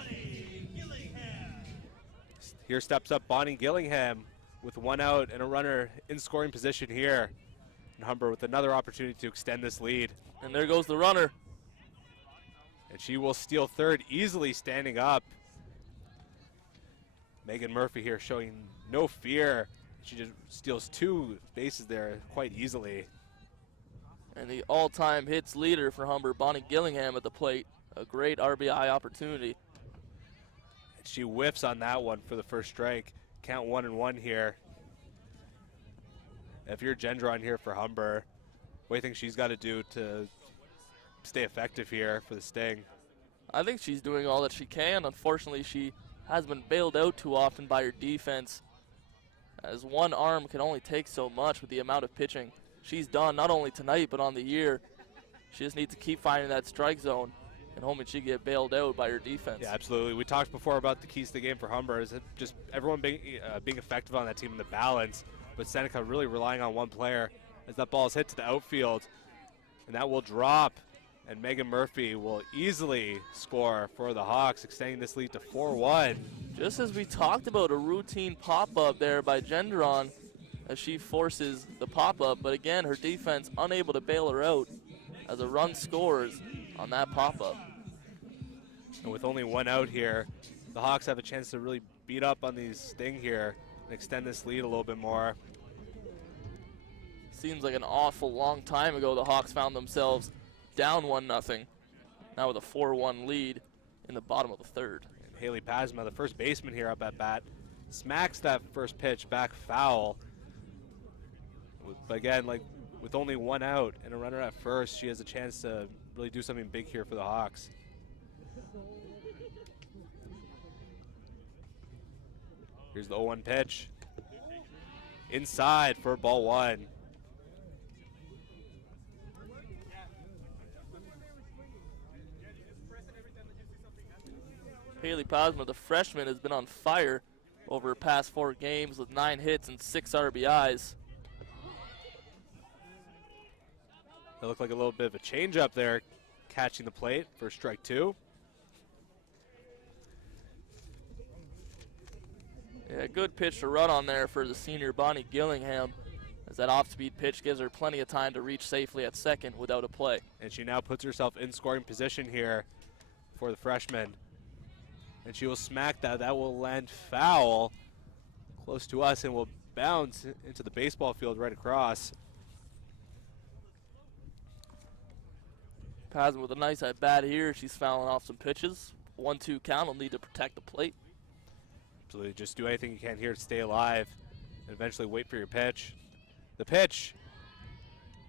Here steps up Bonnie Gillingham with 1 out and a runner in scoring position here. And Humber with another opportunity to extend this lead. And there goes the runner. And she will steal third easily standing up. Megan Murphy here showing no fear. She just steals 2 bases there quite easily. And the all-time hits leader for Humber, Bonnie Gillingham at the plate. A great RBI opportunity. And she whiffs on that one for the first strike. Count 1-1 here. If you're Gendron here for Humber, what do you think she's got to do to stay effective here for the Sting? I think she's doing all that she can. Unfortunately, she has been bailed out too often by her defense, as one arm can only take so much with the amount of pitching she's done, not only tonight but on the year. She just needs to keep finding that strike zone and hoping she get bailed out by her defense. Yeah, absolutely. We talked before about the keys to the game for Humber. Is it just everyone being effective on that team in the balance, but Seneca really relying on one player as that ball is hit to the outfield, and that will drop. And Megan Murphy will easily score for the Hawks, extending this lead to 4-1. Just as we talked about, a routine pop-up there by Gendron as she forces the pop-up, but again, her defense unable to bail her out as a run scores on that pop-up. And with only 1 out here, the Hawks have a chance to really beat up on these Sting here and extend this lead a little bit more. Seems like an awful long time ago the Hawks found themselves down 1-0, now with a 4-1 lead in the bottom of the third. And Haley Pasma, the first baseman here up at bat, smacks that first pitch back foul. But again, like with only 1 out and a runner at first, she has a chance to really do something big here for the Hawks. Here's the 0-1 pitch. Inside for ball 1. Haley Pasma, the freshman, has been on fire over her past 4 games with 9 hits and 6 RBIs. It looked like a little bit of a change up there, catching the plate for strike 2. Yeah, good pitch to run on there for the senior Bonnie Gillingham, as that off-speed pitch gives her plenty of time to reach safely at second without a play. And she now puts herself in scoring position here for the freshman. And she will smack that. That will land foul close to us and will bounce into the baseball field right across. Pasma with a nice at bat here. She's fouling off some pitches. 1-2 count will need to protect the plate. Absolutely. Just do anything you can here to stay alive and eventually wait for your pitch. The pitch.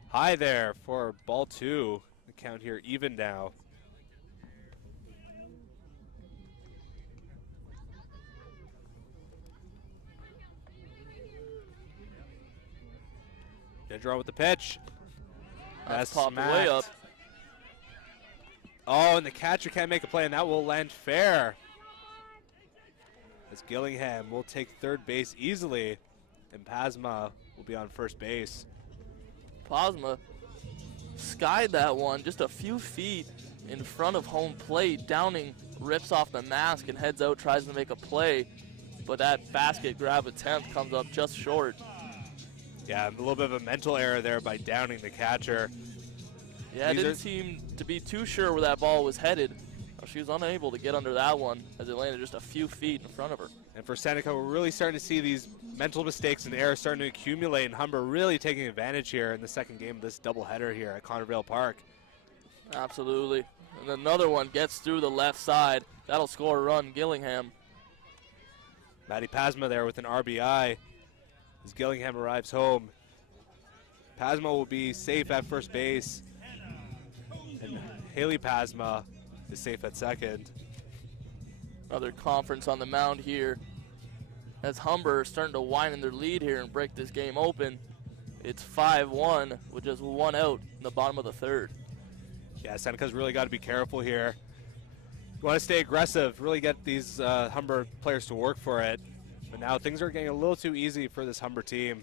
High there for ball 2. The count here even now. Gendron with the pitch. That's popped way up. Oh, and the catcher can't make a play, and that will land fair. as Gillingham will take third base easily, and Pasma will be on first base. Pasma skied that one just a few feet in front of home plate. Downing rips off the mask and heads out, tries to make a play, but that basket grab attempt comes up just short. Yeah, a little bit of a mental error there by Downing, the catcher. Yeah, didn't seem to be too sure where that ball was headed. She was unable to get under that one as it landed just a few feet in front of her. And for Seneca, we're really starting to see these mental mistakes and errors starting to accumulate, and Humber really taking advantage here in the second game of this doubleheader here at Connervale Park. Absolutely. And another one gets through the left side. That'll score a run, Gillingham. Maddie Pasma there with an RBI as Gillingham arrives home. Pasma will be safe at first base, and Haley Pasma is safe at second. Another conference on the mound here as Humber is starting to wind in their lead here and break this game open. It's 5-1 with just one out in the bottom of the third. Yeah, Seneca's really got to be careful here. You want to stay aggressive, really get these Humber players to work for it. But now things are getting a little too easy for this Humber team.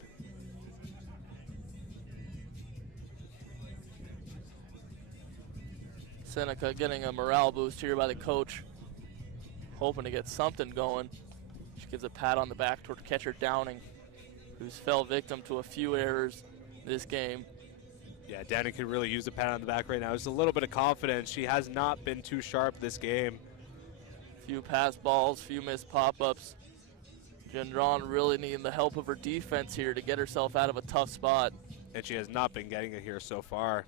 Seneca getting a morale boost here by the coach, hoping to get something going. She gives a pat on the back toward catcher Downing, who's fell victim to a few errors this game. Yeah, Downing could really use a pat on the back right now. Just a little bit of confidence. She has not been too sharp this game. Few pass balls, few missed pop-ups. Gendron really needing the help of her defense here to get herself out of a tough spot. And she has not been getting it here so far.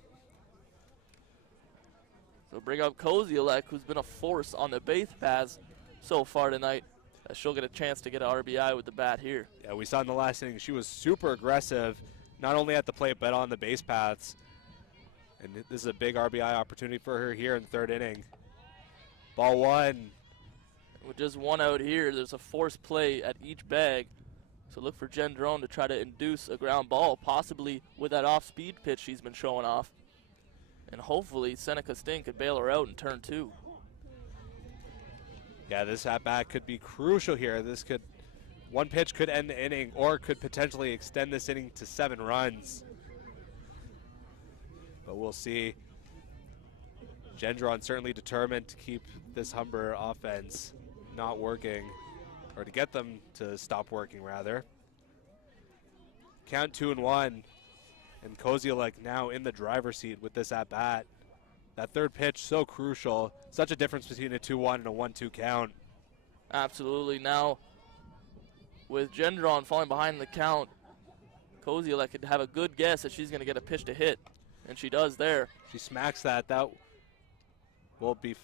So bring up Kozielek, who's been a force on the base paths so far tonight, as she'll get a chance to get an RBI with the bat here. Yeah, we saw in the last inning she was super aggressive, not only at the plate but on the base paths. And this is a big RBI opportunity for her here in the third inning. Ball one. With just one out here, there's a forced play at each bag. So look for Gendron to try to induce a ground ball, possibly with that off-speed pitch she's been showing off. And hopefully Seneca Sting could bail her out in turn two. Yeah, this at-bat could be crucial here. One pitch could end the inning or could potentially extend this inning to 7 runs. But we'll see. Gendron certainly determined to keep this Humber offense not working, or to get them to stop working rather. Count 2-1. And Kozielek now in the driver's seat with this at-bat. That third pitch so crucial. Such a difference between a 2-1 and a 1-2 count. Absolutely. Now, with Gendron falling behind the count, Kozielek could have a good guess that she's going to get a pitch to hit. And she does there. She smacks that. That will be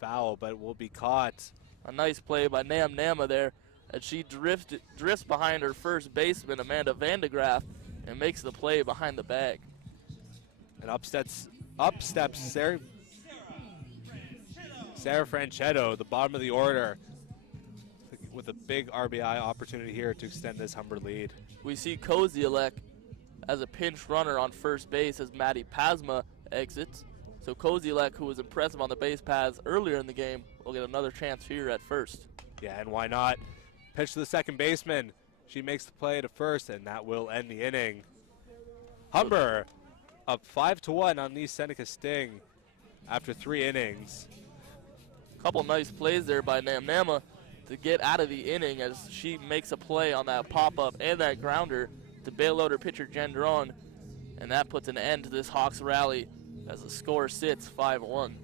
foul, but will be caught. A nice play by Nam Nama there as she drifts behind her first baseman, Amanda Vandegraff, and makes the play behind the bag. And up steps Sarah Franchetto, the bottom of the order, with a big RBI opportunity here to extend this Humber lead. We see Kozielek as a pinch runner on first base as Maddie Pasma exits. So Kozielek, who was impressive on the base paths earlier in the game, will get another chance here at first. Yeah, and why not? Pitch to the second baseman. She makes the play to first, and that will end the inning. Humber up 5-1 on the Seneca Sting after 3 innings. Couple nice plays there by Nam Nama to get out of the inning as she makes a play on that pop-up and that grounder to bail out her pitcher Gendron, and that puts an end to this Hawks rally as the score sits 5-1.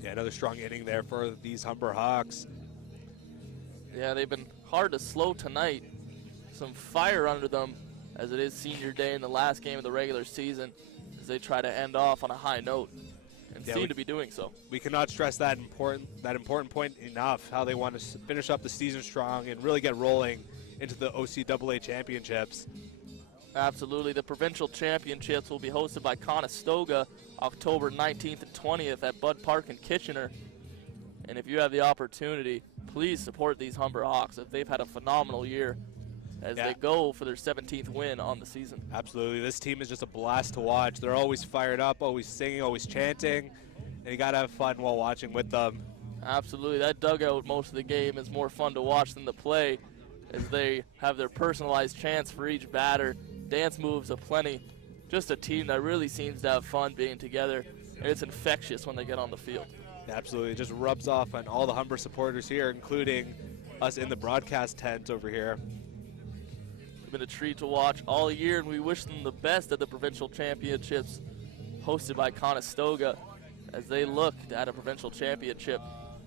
Yeah, another strong inning there for these Humber Hawks. Yeah, they've been hard to slow tonight. Some fire under them as it is senior day in the last game of the regular season as they try to end off on a high note and seem to be doing so. We cannot stress that important point enough, how they want to finish up the season strong and really get rolling into the OCAA championships. Absolutely. The provincial championships will be hosted by Conestoga October 19th and 20th at Bud Park in Kitchener. And if you have the opportunity, please support these Humber Hawks as they've had a phenomenal year as they go for their 17th win on the season. Absolutely. This team is just a blast to watch. They're always fired up, always singing, always chanting, and you got to have fun while watching with them. Absolutely. That dugout most of the game is more fun to watch than the play, as they have their personalized chants for each batter, dance moves aplenty. Just a team that really seems to have fun being together, and it's infectious when they get on the field. Absolutely. It just rubs off on all the Humber supporters here, including us in the broadcast tent over here. It's been a treat to watch all year, and we wish them the best at the provincial championships hosted by Conestoga as they look to add a provincial championship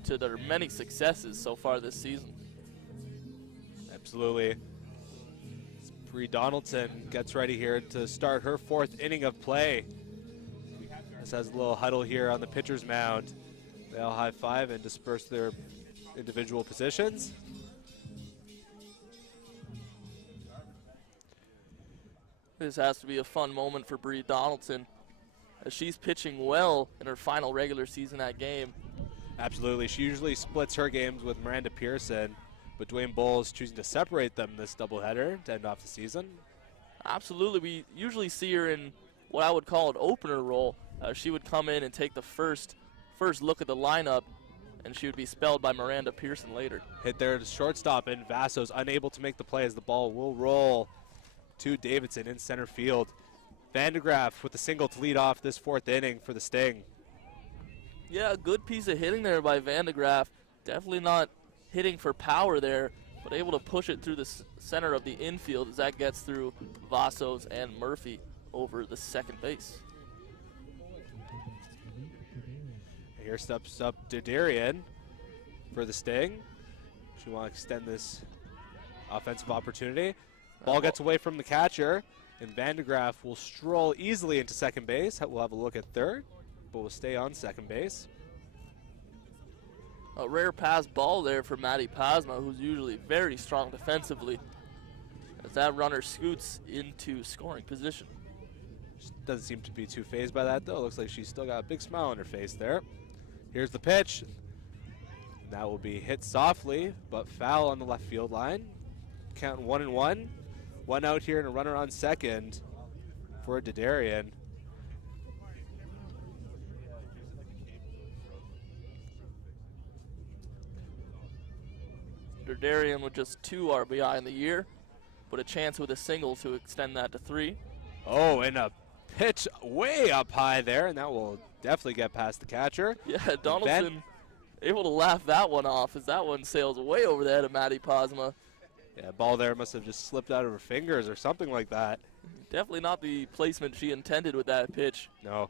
to their many successes so far this season. Absolutely. Bree Donaldson gets ready here to start her 4th inning of play. This has a little huddle here on the pitcher's mound. They all high-five and disperse their individual positions. This has to be a fun moment for Bree Donaldson as she's pitching well in her final regular season game. Absolutely. She usually splits her games with Miranda Pearson, but Dwayne Bowles choosing to separate them this doubleheader to end off the season. Absolutely. We usually see her in what I would call an opener role. She would come in and take the first look at the lineup, and she would be spelled by Miranda Pearson later. Hit there to shortstop, and Vasso's unable to make the play as the ball will roll to Davidson in center field. Vandegraff with a single to lead off this 4th inning for the Sting. Yeah, a good piece of hitting there by Vandegraff. Definitely not hitting for power there, but able to push it through the center of the infield as that gets through Vassos and Murphy over the second base. Here steps up Derderian for the Sting. She want to extend this offensive opportunity. Ball gets away from the catcher, and Vandegraff will stroll easily into second base. We'll have a look at third, but will stay on second base. A rare pass ball there for Maddie Pasma, who's usually very strong defensively, as that runner scoots into scoring position. She doesn't seem to be too fazed by that, though. Looks like she's still got a big smile on her face there. Here's the pitch. That will be hit softly, but foul on the left field line. Count 1-1. 1 out here and a runner on second for Derderian. Derderian with just 2 RBI in the year, but a chance with a single to extend that to 3. Oh, and a pitch way up high there, and that will definitely get past the catcher. Yeah, Donaldson able to laugh that one off as that one sails way over the head of Maddie Pasma. Yeah, ball there must have just slipped out of her fingers or something like that. Definitely not the placement she intended with that pitch. No,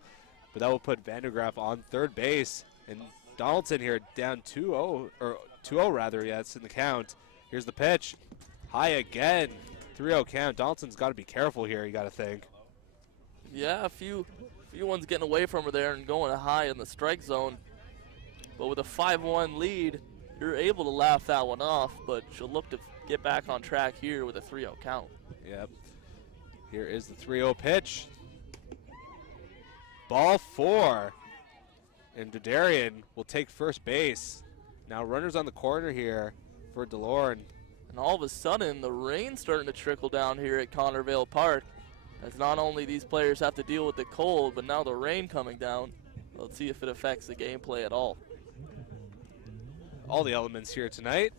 but that will put Vandegraff on third base, and Donaldson here down 2-0, or 2-0 rather, yeah, it's in the count. Here's the pitch, high again, 3-0 count. Donaldson's got to be careful here, you got to think. Yeah, a few ones getting away from her there and going high in the strike zone. But with a 5-1 lead, you're able to laugh that one off, but she'll look to get back on track here with a 3-0 count. Yep. Here is the 3-0 pitch. Ball 4. And Derderian will take first base. Now runners on the corner here for DeLorme. And all of a sudden, the rain's starting to trickle down here at Connervale Park. As not only these players have to deal with the cold, but now the rain coming down. Let's see if it affects the gameplay at all. All the elements here tonight.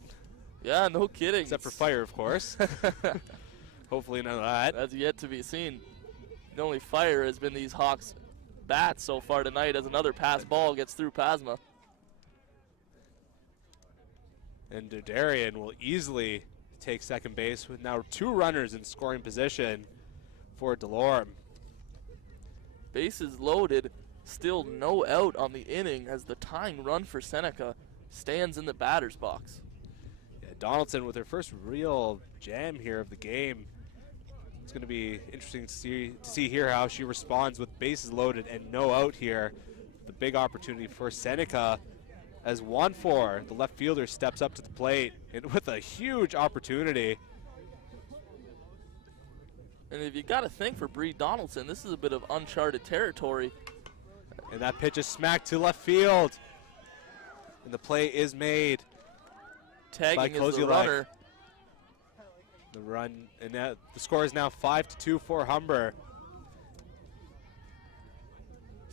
Yeah, no kidding. Except for fire, of course. Hopefully none of that. That's yet to be seen. The only fire has been these Hawks bats so far tonight as another pass ball gets through Pasma. And Derderian will easily take second base with now 2 runners in scoring position for DeLorme. Bases loaded, still no out on the inning as the tying run for Seneca stands in the batter's box. Yeah, Donaldson with her first real jam here of the game. It's going to be interesting to see here how she responds with bases loaded and no out here. The big opportunity for Seneca as 1-4, the left fielder steps up to the plate and with a huge opportunity. And if you got to think for Bree Donaldson, this is a bit of uncharted territory. And that pitch is smacked to left field. And the play is made. Tagging is the runner. The run, and the score is now 5-2 for Humber.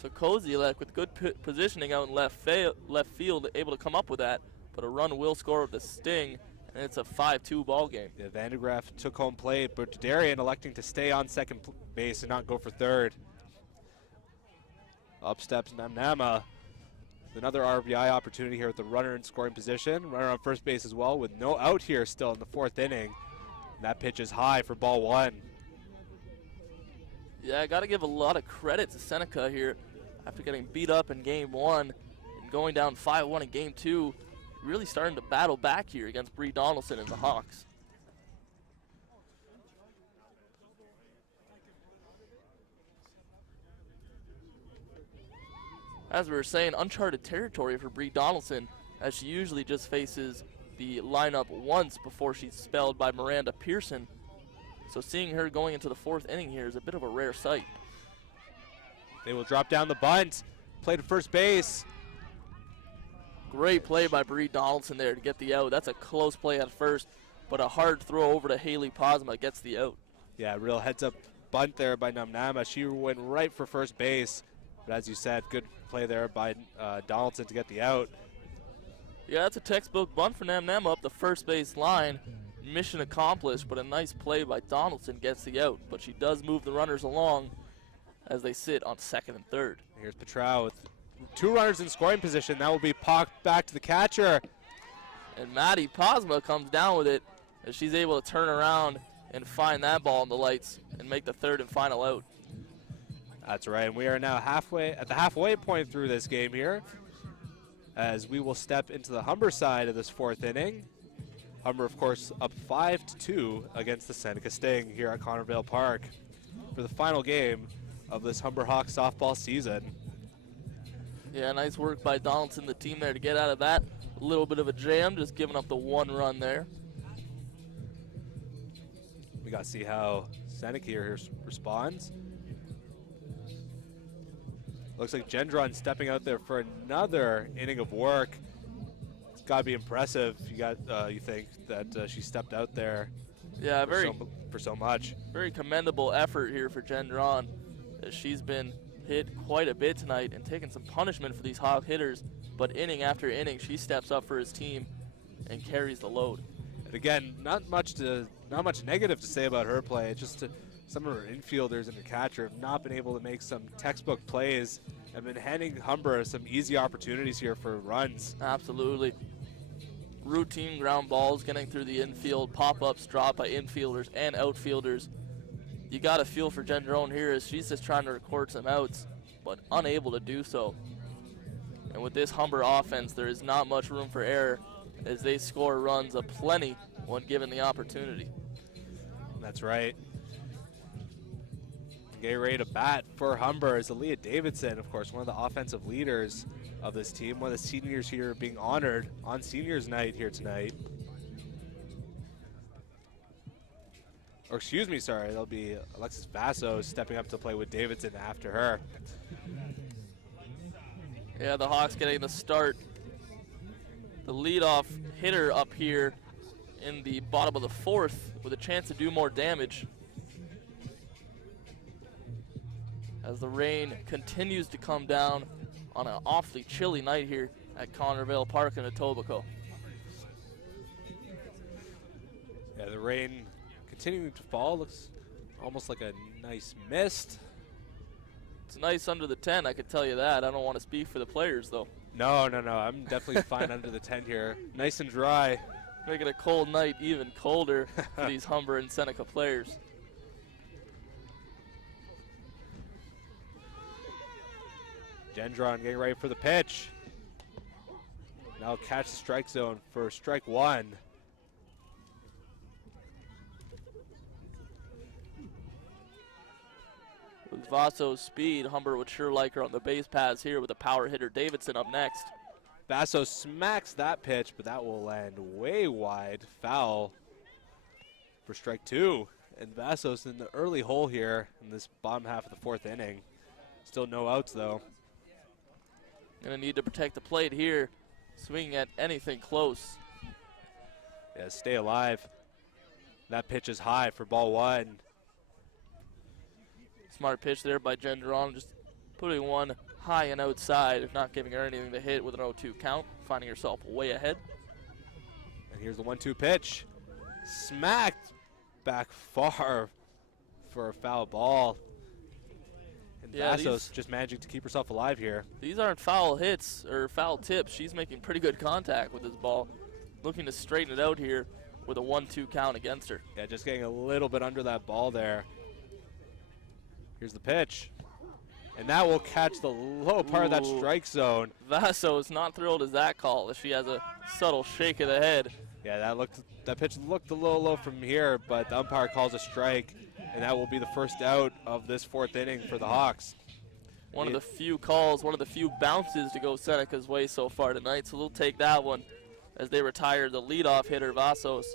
So Kozielek with good positioning out in left field, able to come up with that. But a run will score with the Sting, and it's a 5-2 ball game. Yeah, Vandegraff took home plate, but Darian electing to stay on second base and not go for third. Up steps Namnama. Another RBI opportunity here with the runner in scoring position. Runner on first base as well with no out here still in the fourth inning. And that pitch is high for ball one. Yeah, I got to give a lot of credit to Seneca here after getting beat up in game one and going down 5-1 in game two. Really starting to battle back here against Bree Donaldson and the Hawks. As we were saying, uncharted territory for Bree Donaldson, as she usually just faces the lineup once before she's spelled by Miranda Pearson. So seeing her going into the fourth inning here is a bit of a rare sight. They will drop down the bunt. Play to first base. Great play by Bree Donaldson there to get the out. That's a close play at first, but a hard throw over to Haley Posma gets the out. Yeah, real heads-up bunt there by Namnama. She went right for first base. But as you said, good play there by Donaldson to get the out. Yeah, that's a textbook bunt for Namnama up the first base line. Mission accomplished, but a nice play by Donaldson gets the out. But she does move the runners along as they sit on second and third. Here's Petrao with two runners in scoring position. That will be popped back to the catcher. And Maddie Posma comes down with it as she's able to turn around and find that ball in the lights and make the third and final out. That's right, and we are now at the halfway point through this game here, as we will step into the Humber side of this fourth inning. Humber, of course, up 5-2 against the Seneca Sting here at Connervale Park for the final game of this Humber Hawks softball season. Yeah, nice work by Donaldson, the team there, to get out of that. A little bit of a jam, just giving up the one run there. We got to see how Seneca here responds. Looks like Gendron stepping out there for another inning of work. It's got to be impressive. You think that she stepped out there? Yeah, for so much. Very commendable effort here for Gendron, as she's been hit quite a bit tonight and taken some punishment for these Hawk hitters. But inning after inning, she steps up for his team and carries the load. And again, not much negative to say about her play. It's just some of her infielders and the catcher have not been able to make some textbook plays and been handing Humber some easy opportunities here for runs. Absolutely. Routine ground balls getting through the infield, pop-ups dropped by infielders and outfielders. You got to feel for Gendron here as she's just trying to record some outs, but unable to do so. And with this Humber offense, there is not much room for error as they score runs aplenty when given the opportunity. That's right. Get ready to bat for Humber is Aaliyah Davidson, of course, one of the offensive leaders of this team, one of the seniors here being honored on seniors night here tonight. Or excuse me, sorry, that'll be Alexis Vasso stepping up to play with Davidson after her. Yeah, the Hawks getting the start. The leadoff hitter up here in the bottom of the fourth with a chance to do more damage. As the rain continues to come down on an awfully chilly night here at Connervale Park in Etobicoke. Yeah, the rain continuing to fall. Looks almost like a nice mist. It's nice under the tent, I can tell you that. I don't want to speak for the players, though. No. I'm definitely fine under the tent here. Nice and dry. Making a cold night even colder for these Humber and Seneca players. Gendron getting ready for the pitch. Now catch the strike zone for strike one. With Vasso's speed, Humber would sure like her on the base paths here with a power hitter Davidson up next. Vasso smacks that pitch, but that will land way wide. Foul for strike two. And Vasso's in the early hole here in this bottom half of the fourth inning. Still no outs, though. Gonna need to protect the plate here. Swinging at anything close. Yeah, stay alive. That pitch is high for ball one. Smart pitch there by Gendron, just putting one high and outside, not giving her anything to hit with an 0-2 count, finding herself way ahead. And here's the 1-2 pitch. Smacked back far for a foul ball. And Yeah, Vassos just managing to keep herself alive here. These aren't foul hits or foul tips. She's making pretty good contact with this ball. Looking to straighten it out here with a 1-2 count against her. Yeah, just getting a little bit under that ball there. Here's the pitch. And that will catch the low part of that strike zone. Vassos not thrilled as that call, as she has a subtle shake of the head. Yeah, that pitch looked a little low from here, but the umpire calls a strike, and that will be the first out of this 4th inning for the Hawks. One of the few calls, one of the few bounces to go Seneca's way so far tonight, so they'll take that one as they retire the leadoff hitter, Vassos.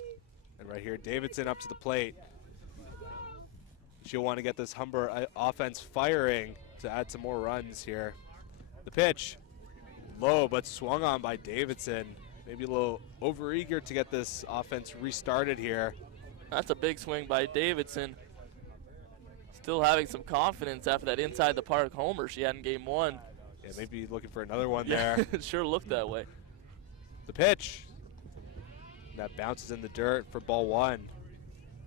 And right here, Davidson up to the plate. She'll want to get this Humber offense firing to add some more runs here. The pitch, low but swung on by Davidson. Maybe a little overeager to get this offense restarted here. That's a big swing by Davidson. Still having some confidence after that inside the park homer she had in game 1. Yeah, maybe looking for another one yeah, there. it sure looked that way. The pitch. That bounces in the dirt for ball 1.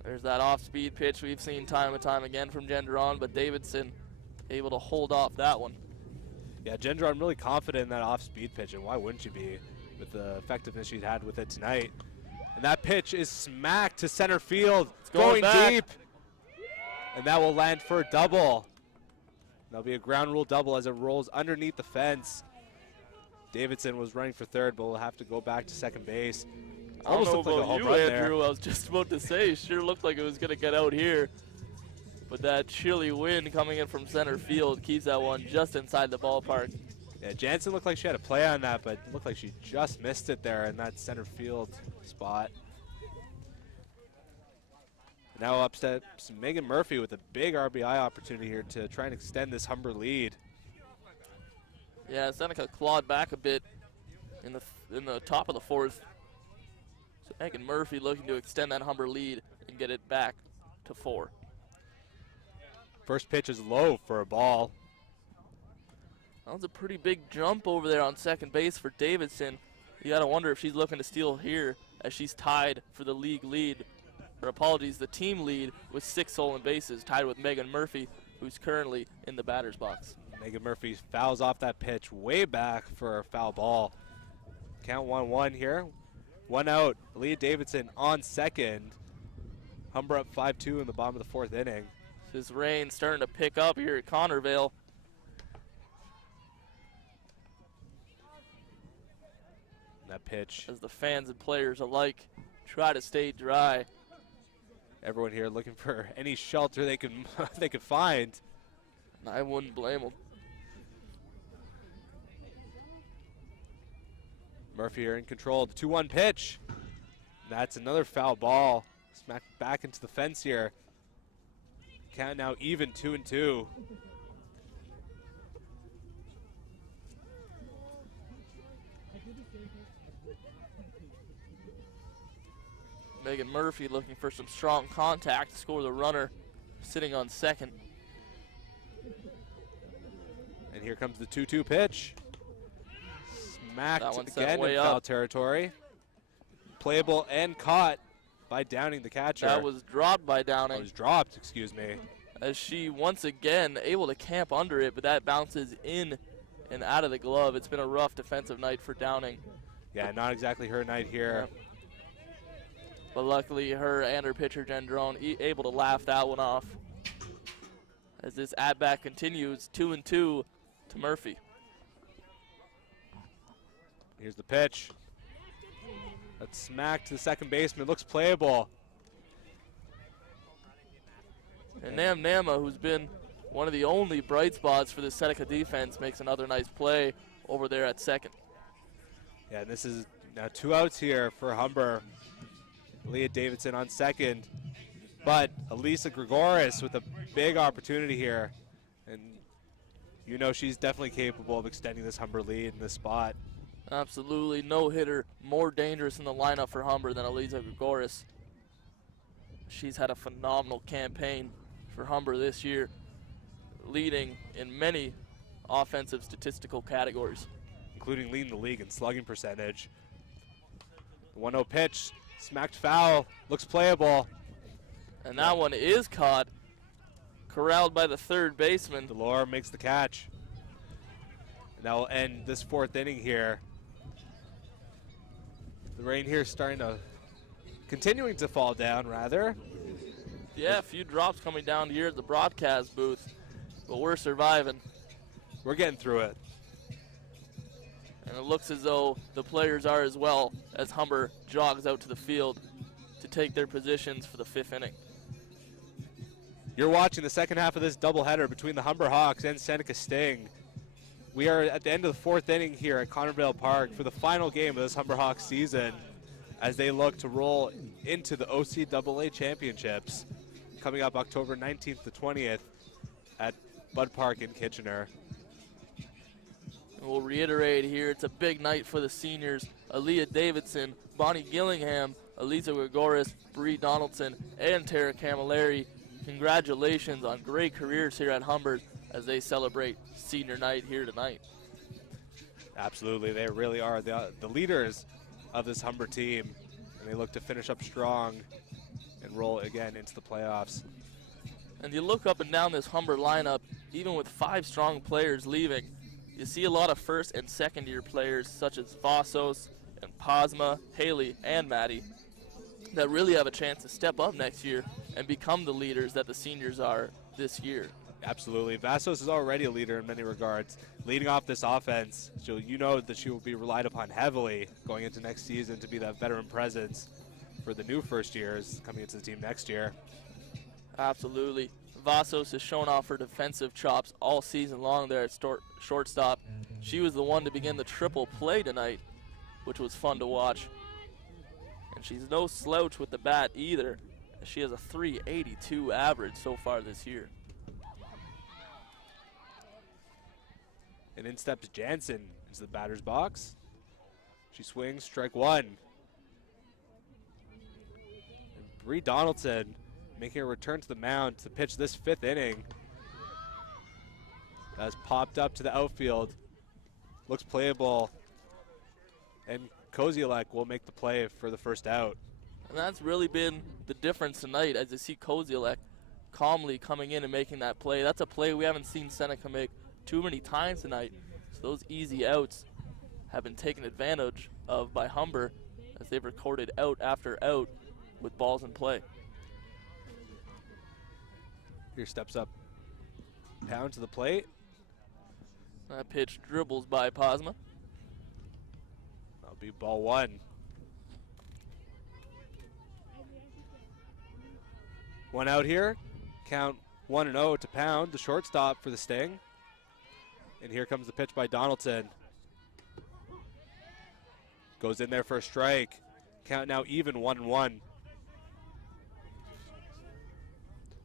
There's that off-speed pitch we've seen time and time again from Gendron, but Davidson able to hold off that one. Yeah, Gendron really confident in that off-speed pitch, and why wouldn't you be with the effectiveness she's had with it tonight? And that pitch is smacked to center field. It's going back. Deep. And that will land for a double. That'll be a ground rule double as it rolls underneath the fence. Davidson was running for third, but will have to go back to second base. Almost looked like a home run Andrew. There. I was just about to say, sure looked like it was going to get out here. But that chilly wind coming in from center field keeps that one just inside the ballpark. Yeah, Jansen looked like she had a play on that, but it looked like she just missed it there in that center field spot. Now up steps Megan Murphy with a big RBI opportunity here to try and extend this Humber lead. Yeah, Seneca clawed back a bit in the top of the 4th. So Megan Murphy looking to extend that Humber lead and get it back to 4. First pitch is low for a ball. That was a pretty big jump over there on second base for Davidson. You gotta wonder if she's looking to steal here as she's tied for the league lead. Or apologies, the team lead with 6 stolen bases, tied with Megan Murphy, who's currently in the batter's box. Megan Murphy fouls off that pitch way back for a foul ball. Count 1-1 here. 1 out. Leah Davidson on second. Humber up 5-2 in the bottom of the 4th inning. This rain starting to pick up here at Connervale. That pitch. As the fans and players alike try to stay dry. Everyone here looking for any shelter they could find. And I wouldn't blame them. Murphy here in control. The 2-1 pitch. That's another foul ball. Smacked back into the fence here. Count now even 2-2. Megan Murphy looking for some strong contact to score the runner sitting on second. And here comes the 2-2 pitch. Smacked again in foul territory. Playable and caught by Downing, the catcher. That was dropped by Downing. It was dropped, excuse me. As she once again able to camp under it, but that bounces in and out of the glove. It's been a rough defensive night for Downing. Yeah, not exactly her night here. Yeah. But luckily her and her pitcher Gendron able to laugh that one off. As this at-bat continues, 2-2 to Murphy. Here's the pitch. That's smacked to the second baseman. Looks playable. And Nama, who's been one of the only bright spots for the Seneca defense, makes another nice play over there at second. Yeah, and this is now 2 outs here for Humber. Leah Davidson on second. But Elisa Gregoris with a big opportunity here. And you know she's definitely capable of extending this Humber lead in this spot. Absolutely no hitter more dangerous in the lineup for Humber than Elisa Gregoris. She's had a phenomenal campaign for Humber this year, leading in many offensive statistical categories. Including leading the league in slugging percentage. The 1-0 pitch, smacked foul, looks playable. And that one is caught, corralled by the third baseman. Delore makes the catch. And that will end this fourth inning here. The rain here is continuing to fall down, rather. Yeah, a few drops coming down here at the broadcast booth, but we're surviving. We're getting through it. And it looks as though the players are as well, as Humber jogs out to the field to take their positions for the fifth inning. You're watching the second half of this doubleheader between the Humber Hawks and Seneca Sting. We are at the end of the fourth inning here at Connervale Park for the final game of this Humber Hawks season as they look to roll into the OCAA Championships coming up October 19th to 20th at Bud Park in Kitchener. And we'll reiterate here, it's a big night for the seniors. Aaliyah Davidson, Bonnie Gillingham, Elisa Gregoris, Bree Donaldson, and Tara Camilleri. Congratulations on great careers here at Humber as they celebrate senior night here tonight. Absolutely, they really are the leaders of this Humber team, and they look to finish up strong and roll again into the playoffs. And you look up and down this Humber lineup, even with 5 strong players leaving, you see a lot of first and second year players such as Vasos and Posma, Haley, and Maddie that really have a chance to step up next year and become the leaders that the seniors are this year. Absolutely. Vasos is already a leader in many regards. Leading off this offense, so you know that she will be relied upon heavily going into next season to be that veteran presence for the new first years coming into the team next year. Absolutely. Vasos has shown off her defensive chops all season long there at shortstop. She was the one to begin the triple play tonight, which was fun to watch. And she's no slouch with the bat either. She has a .382 average so far this year. And in steps Jansen into the batter's box. She swings, strike one. And Bree Donaldson making a return to the mound to pitch this fifth inning. That's popped up to the outfield. Looks playable. And Kozielek will make the play for the first out. And that's really been the difference tonight as you see Kozielek calmly coming in and making that play. That's a play we haven't seen Seneca make too many times tonight. So those easy outs have been taken advantage of by Humber as they've recorded out after out with balls in play. Here steps up Pound to the plate. That pitch dribbles by Posma. That'll be ball one. One out here. Count 1-0 to Pound, the shortstop for the Sting. And here comes the pitch by Donaldson. Goes in there for a strike. Count now even 1-1.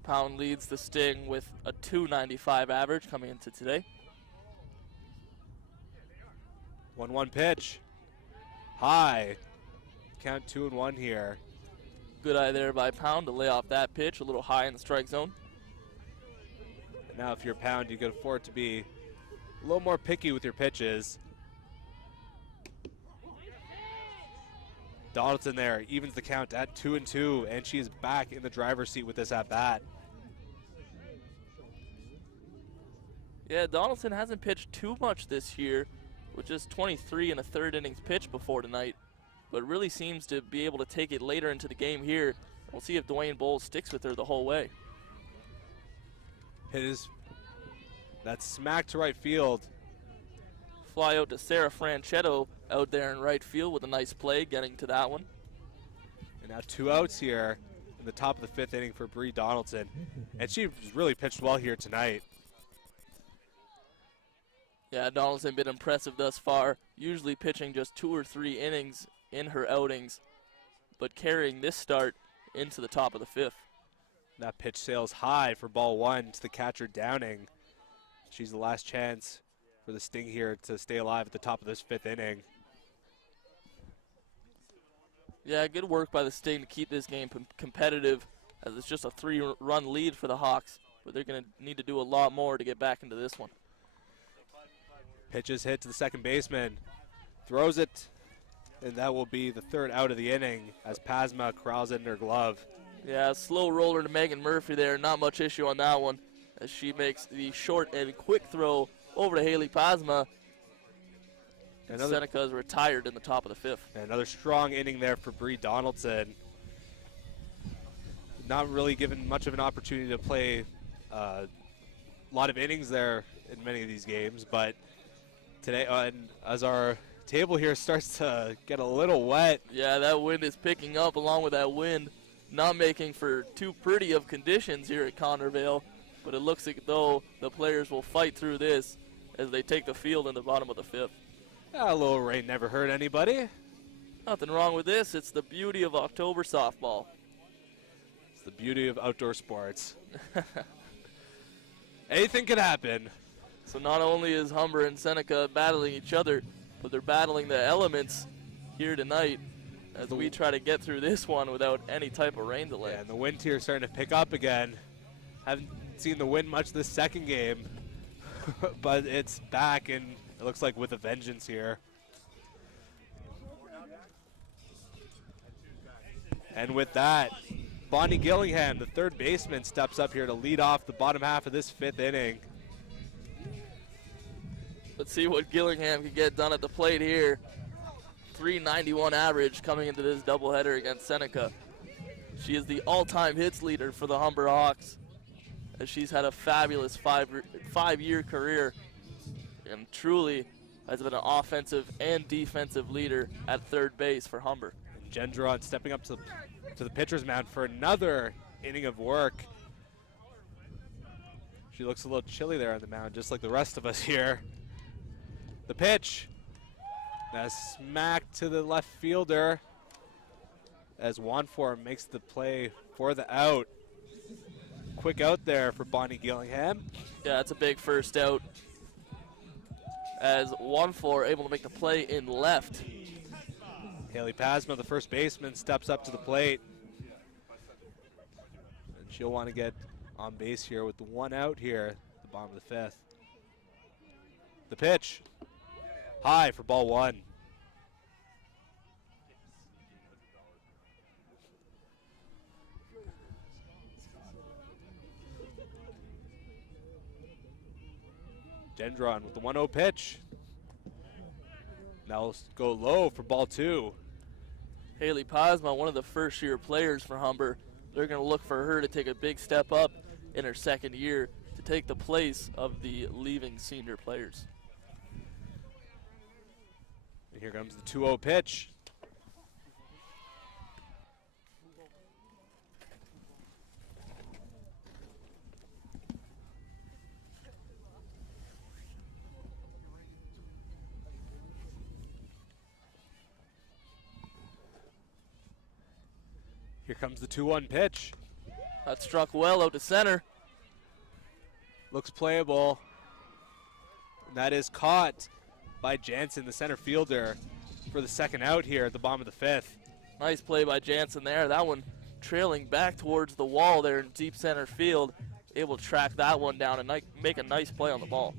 Pound leads the Sting with a .295 average coming into today. 1-1 pitch. High. Count 2-1 here. Good eye there by Pound to lay off that pitch, a little high in the strike zone. And now if you're Pound, you can afford to be a little more picky with your pitches. Donaldson there evens the count at 2-2, and she is back in the driver's seat with this at-bat. Yeah, Donaldson hasn't pitched too much this year, with just 23 and a third innings pitched before tonight, but really seems to be able to take it later into the game here. We'll see if Dwayne Bowles sticks with her the whole way. Hit is that smack to right field. Fly out to Sarah Franchetto out there in right field with a nice play, getting to that one. And now 2 outs here in the top of the fifth inning for Bree Donaldson. And she's really pitched well here tonight. Yeah, Donaldson been impressive thus far, usually pitching just 2 or 3 innings in her outings, but carrying this start into the top of the fifth. That pitch sails high for ball one to the catcher Downing. She's the last chance for the Sting here to stay alive at the top of this fifth inning. Yeah, good work by the Sting to keep this game competitive, as it's just a 3-run lead for the Hawks, but they're going to need to do a lot more to get back into this one. Pitch is hit to the second baseman. Throws it, and that will be the third out of the inning as Pasma corrals it in her glove. Yeah, slow roller to Megan Murphy there. Not much issue on that one as she makes the short and quick throw over to Haley Pasma. And Seneca is retired in the top of the fifth. Another strong inning there for Bree Donaldson. Not really given much of an opportunity to play a lot of innings there in many of these games, but today, and as our table here starts to get a little wet. Yeah, that wind is picking up along with that wind, not making for too pretty of conditions here at Connervale, but it looks like though the players will fight through this as they take the field in the bottom of the fifth. A little rain never hurt anybody. Nothing wrong with this. It's the beauty of October softball. It's the beauty of outdoor sports. Anything could happen. So not only is Humber and Seneca battling each other, but they're battling the elements here tonight as we try to get through this one without any type of rain delay. Yeah, and the wind here is starting to pick up again. Haven't seen the wind much this second game, but it's back, and it looks like with a vengeance here. And with that, Bonnie Gillingham, the third baseman, steps up here to lead off the bottom half of this fifth inning. Let's see what Gillingham can get done at the plate here. .391 average coming into this doubleheader against Seneca. She is the all-time hits leader for the Humber Hawks, as she's had a fabulous five-year career and truly has been an offensive and defensive leader at third base for Humber. Gendron stepping up to the pitcher's mound for another inning of work. She looks a little chilly there on the mound, just like the rest of us here. The pitch. That's smacked to the left fielder as Wanfor makes the play for the out. Quick out there for Bonnie Gillingham. Yeah, it's a big first out as Wanfor able to make the play in left. Haley Pasma, the first baseman, steps up to the plate. And she'll want to get on base here with the one out here at the bottom of the fifth. The pitch. High for ball one. Gendron with the 1-0 pitch. Now we'll go low for ball two. Haley Pasma, one of the first-year players for Humber. They're going to look for her to take a big step up in her second year to take the place of the leaving senior players. And here comes the 2-0 pitch. Here comes the 2-1 pitch. That struck well out to center. Looks playable. And that is caught by Jansen, the center fielder, for the second out here at the bottom of the fifth. Nice play by Jansen there. That one trailing back towards the wall there in deep center field. Able to track that one down and make a nice play on the ball.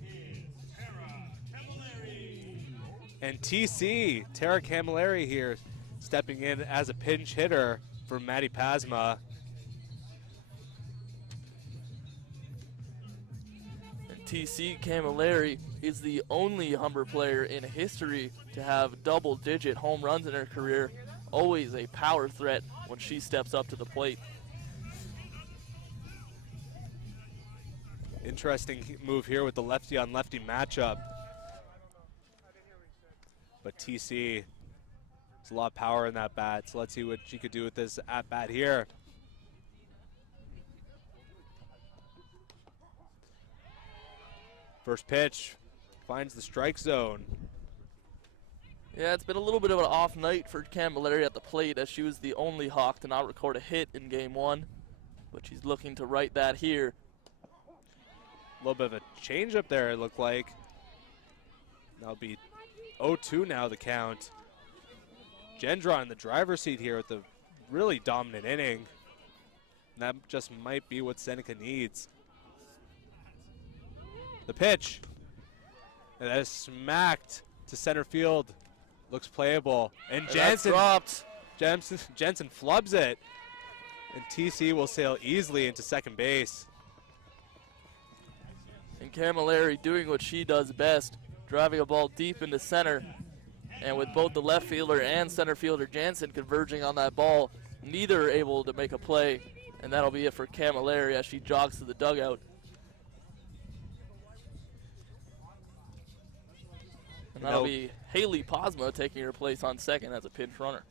And TC, Tara Camilleri here, stepping in as a pinch hitter for Maddie Pasma. And TC Camilleri is the only Humber player in history to have double-digit home runs in her career. Always a power threat when she steps up to the plate. Interesting move here with the lefty-on-lefty matchup. But TC, there's a lot of power in that bat, so let's see what she could do with this at-bat here. First pitch finds the strike zone. Yeah, it's been a little bit of an off night for Camilleri at the plate, as she was the only Hawk to not record a hit in game one. But she's looking to right that here. A little bit of a change up there, it looked like. That'll be 0-2 now, the count. Gendron in the driver's seat here with a really dominant inning. And that just might be what Seneca needs. The pitch. And that is smacked to center field. Looks playable. And Jensen dropped. Jensen flubs it. And TC will sail easily into second base. And Camilleri doing what she does best, driving a ball deep into center. And with both the left fielder and center fielder Jansen converging on that ball, neither are able to make a play. And that'll be it for Camilleri as she jogs to the dugout. And that'll be Haley Posma taking her place on second as a pinch runner.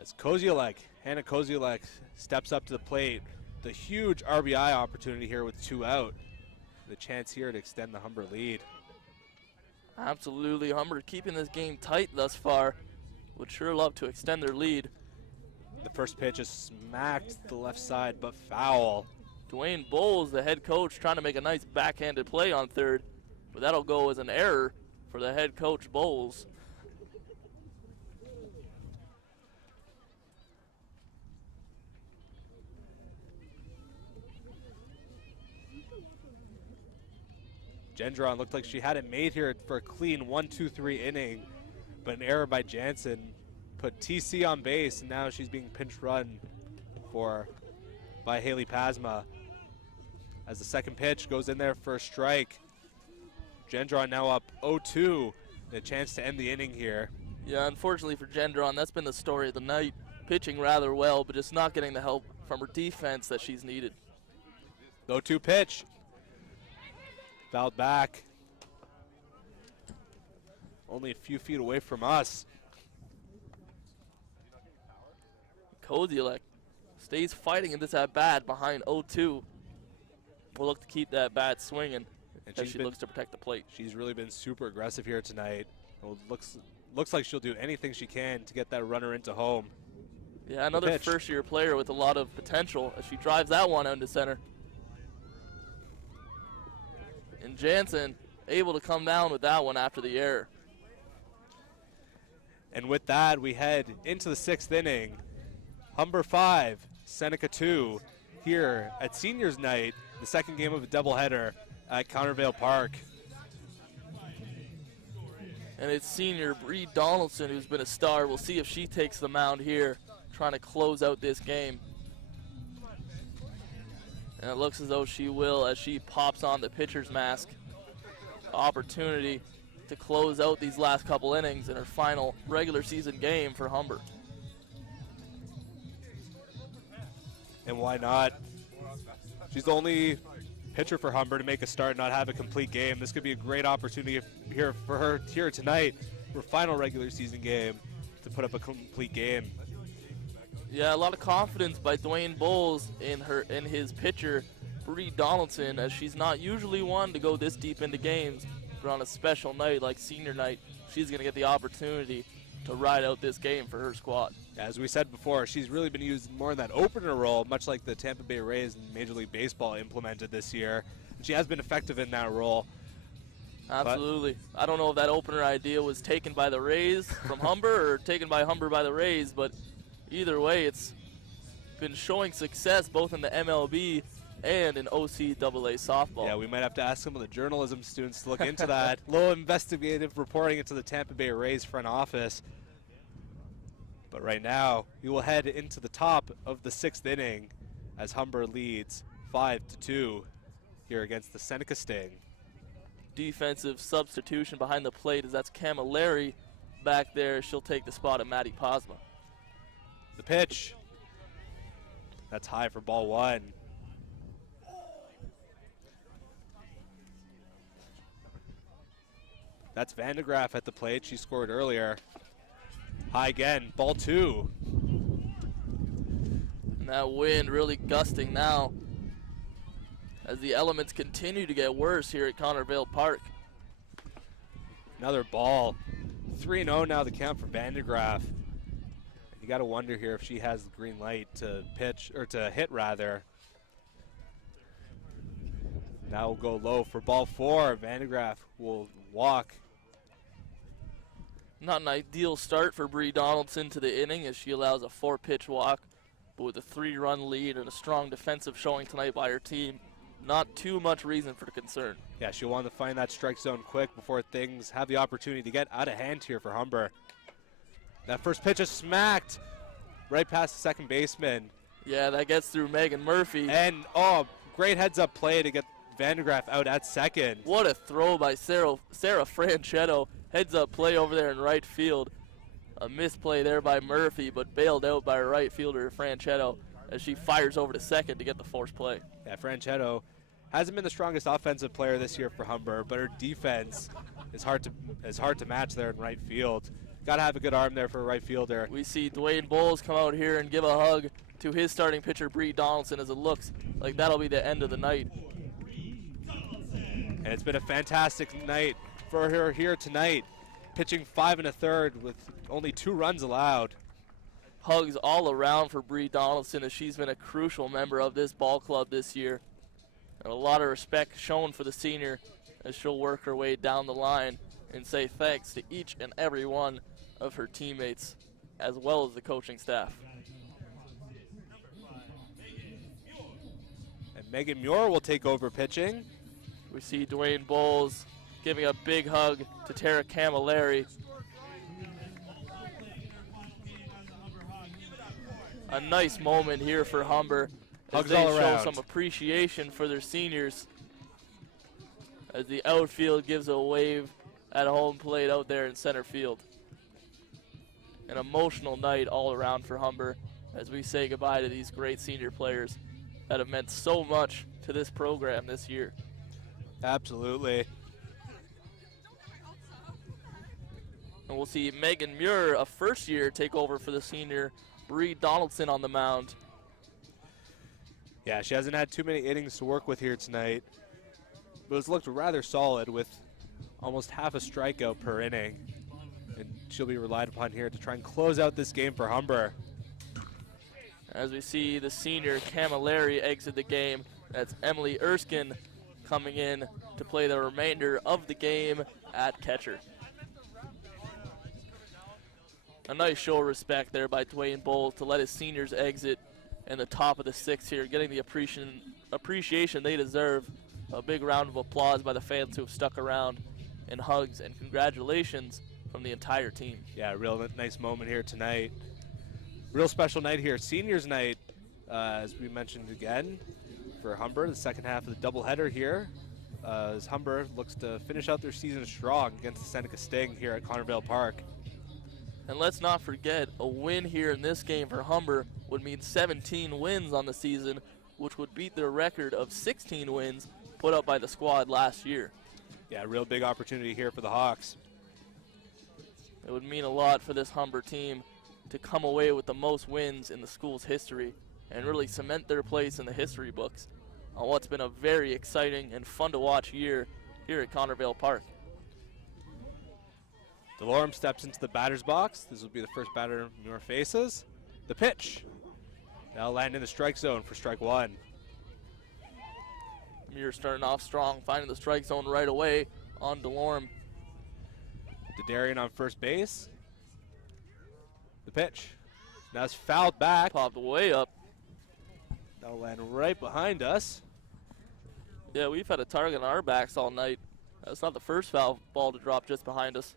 As Hannah Koziolek steps up to the plate, the huge RBI opportunity here with 2 out. The chance here to extend the Humber lead. Absolutely, Humber keeping this game tight thus far. Would sure love to extend their lead. The first pitch is smacked to the left side, but foul. Dwayne Bowles, the head coach, trying to make a nice backhanded play on third, but that'll go as an error for the head coach, Bowles. Gendron looked like she had it made here for a clean 1-2-3 inning, but an error by Jansen put TC on base, and now she's being pinch run by Haley Pasma. As the second pitch goes in there for a strike. Gendron now up 0-2, and a chance to end the inning here. Yeah, unfortunately for Gendron, that's been the story of the night. Pitching rather well, but just not getting the help from her defense that she's needed. 0-2 pitch. Fouled back. Only a few feet away from us. Koziolek stays fighting in this at-bat behind 0-2. We'll look to keep that bat swinging as she looks to protect the plate. She's really been super aggressive here tonight. It looks like she'll do anything she can to get that runner into home. Yeah, another first-year player with a lot of potential as she drives that one out into center. And Jansen able to come down with that one after the error. And with that, we head into the 6th inning. Humber 5, Seneca 2, here at Seniors Night, the second game of a doubleheader at Countervale Park. And it's senior Bree Donaldson who's been a star. We'll see if she takes the mound here, trying to close out this game. And it looks as though she will as she pops on the pitcher's mask. Opportunity to close out these last couple innings in her final regular season game for Humber. And why not? She's the only pitcher for Humber to make a start and not have a complete game. This could be a great opportunity here for her here tonight, her final regular season game, to put up a complete game. Yeah, a lot of confidence by Dwayne Bowles in his pitcher, Bree Donaldson, as she's not usually one to go this deep into games, but on a special night like senior night, she's going to get the opportunity to ride out this game for her squad. As we said before, she's really been used more in that opener role, much like the Tampa Bay Rays in Major League Baseball implemented this year. And she has been effective in that role. Absolutely. I don't know if that opener idea was taken by the Rays from Humber or taken by Humber by the Rays, but either way, it's been showing success both in the MLB and in OCAA softball. Yeah, we might have to ask some of the journalism students to look into that. A little investigative reporting into the Tampa Bay Rays front office. But right now, we will head into the top of the 6th inning as Humber leads 5-2 here against the Seneca Sting. Defensive substitution behind the plate as that's Camilleri back there. She'll take the spot of Maddie Posma. The pitch. That's high for ball 1. That's Vandegraff at the plate. She scored earlier. High again, ball 2. And that wind really gusting now as the elements continue to get worse here at Countervale Park. Another ball. 3-0 now the count for Vandegraff. You got to wonder here if she has the green light to pitch, or to hit rather. Now we'll go low for ball 4. Vandegraff will walk. Not an ideal start for Bree Donaldson to the inning as she allows a 4-pitch walk, but with a 3-run lead and a strong defensive showing tonight by her team, not too much reason for concern. Yeah, she'll want to find that strike zone quick before things have the opportunity to get out of hand here for Humber. That first pitch is smacked right past the second baseman. Yeah, that gets through Megan Murphy. And, great heads-up play to get Vandegraff out at second. What a throw by Sarah Franchetto. Heads-up play over there in right field. A misplay there by Murphy, but bailed out by right fielder Franchetto as she fires over to second to get the force play. Yeah, Franchetto hasn't been the strongest offensive player this year for Humber, but her defense is hard to match there in right field. Got to have a good arm there for a right fielder. We see Dwayne Bowles come out here and give a hug to his starting pitcher, Bree Donaldson, as it looks like that'll be the end of the night. And it's been a fantastic night for her here tonight, pitching 5 1/3 with only 2 runs allowed. Hugs all around for Bree Donaldson as she's been a crucial member of this ball club this year. And a lot of respect shown for the senior as she'll work her way down the line and say thanks to each and every one of her teammates as well as the coaching staff. And Megan Muir will take over pitching. We see Dwayne Bowles giving a big hug to Tara Camilleri. A nice moment here for Humber as Hugs they all show around. some appreciation for their seniors as the outfield gives a wave at home plate out there in center field. An emotional night all around for Humber as we say goodbye to these great senior players that have meant so much to this program this year. Absolutely. And we'll see Megan Muir, a first year, take over for the senior Bree Donaldson on the mound. Yeah, she hasn't had too many innings to work with here tonight, but it's looked rather solid with almost half a strikeout per inning. And she'll be relied upon here to try and close out this game for Humber. As we see the senior Camilleri exit the game, that's Emily Erskine coming in to play the remainder of the game at catcher. A nice show of respect there by Dwayne Bowles to let his seniors exit in the top of the 6th here, getting the appreciation they deserve. A big round of applause by the fans who have stuck around, and hugs and congratulations from the entire team. Yeah, real nice moment here tonight. Real special night here, seniors night, as we mentioned again, for Humber, the second half of the doubleheader here, as Humber looks to finish out their season strong against the Seneca Sting here at Connervale Park. And let's not forget, a win here in this game for Humber would mean 17 wins on the season, which would beat their record of 16 wins put up by the squad last year. Yeah, real big opportunity here for the Hawks. It would mean a lot for this Humber team to come away with the most wins in the school's history and really cement their place in the history books on what's been a very exciting and fun to watch year here at Connervale Park. DeLorme steps into the batter's box. This will be the first batter Muir faces. The pitch. Now land in the strike zone for strike 1. Muir starting off strong, finding the strike zone right away on DeLorme. Darian on first base. The pitch. Now it's fouled back. Popped way up. That'll land right behind us. Yeah, we've had a target on our backs all night. That's not the first foul ball to drop just behind us.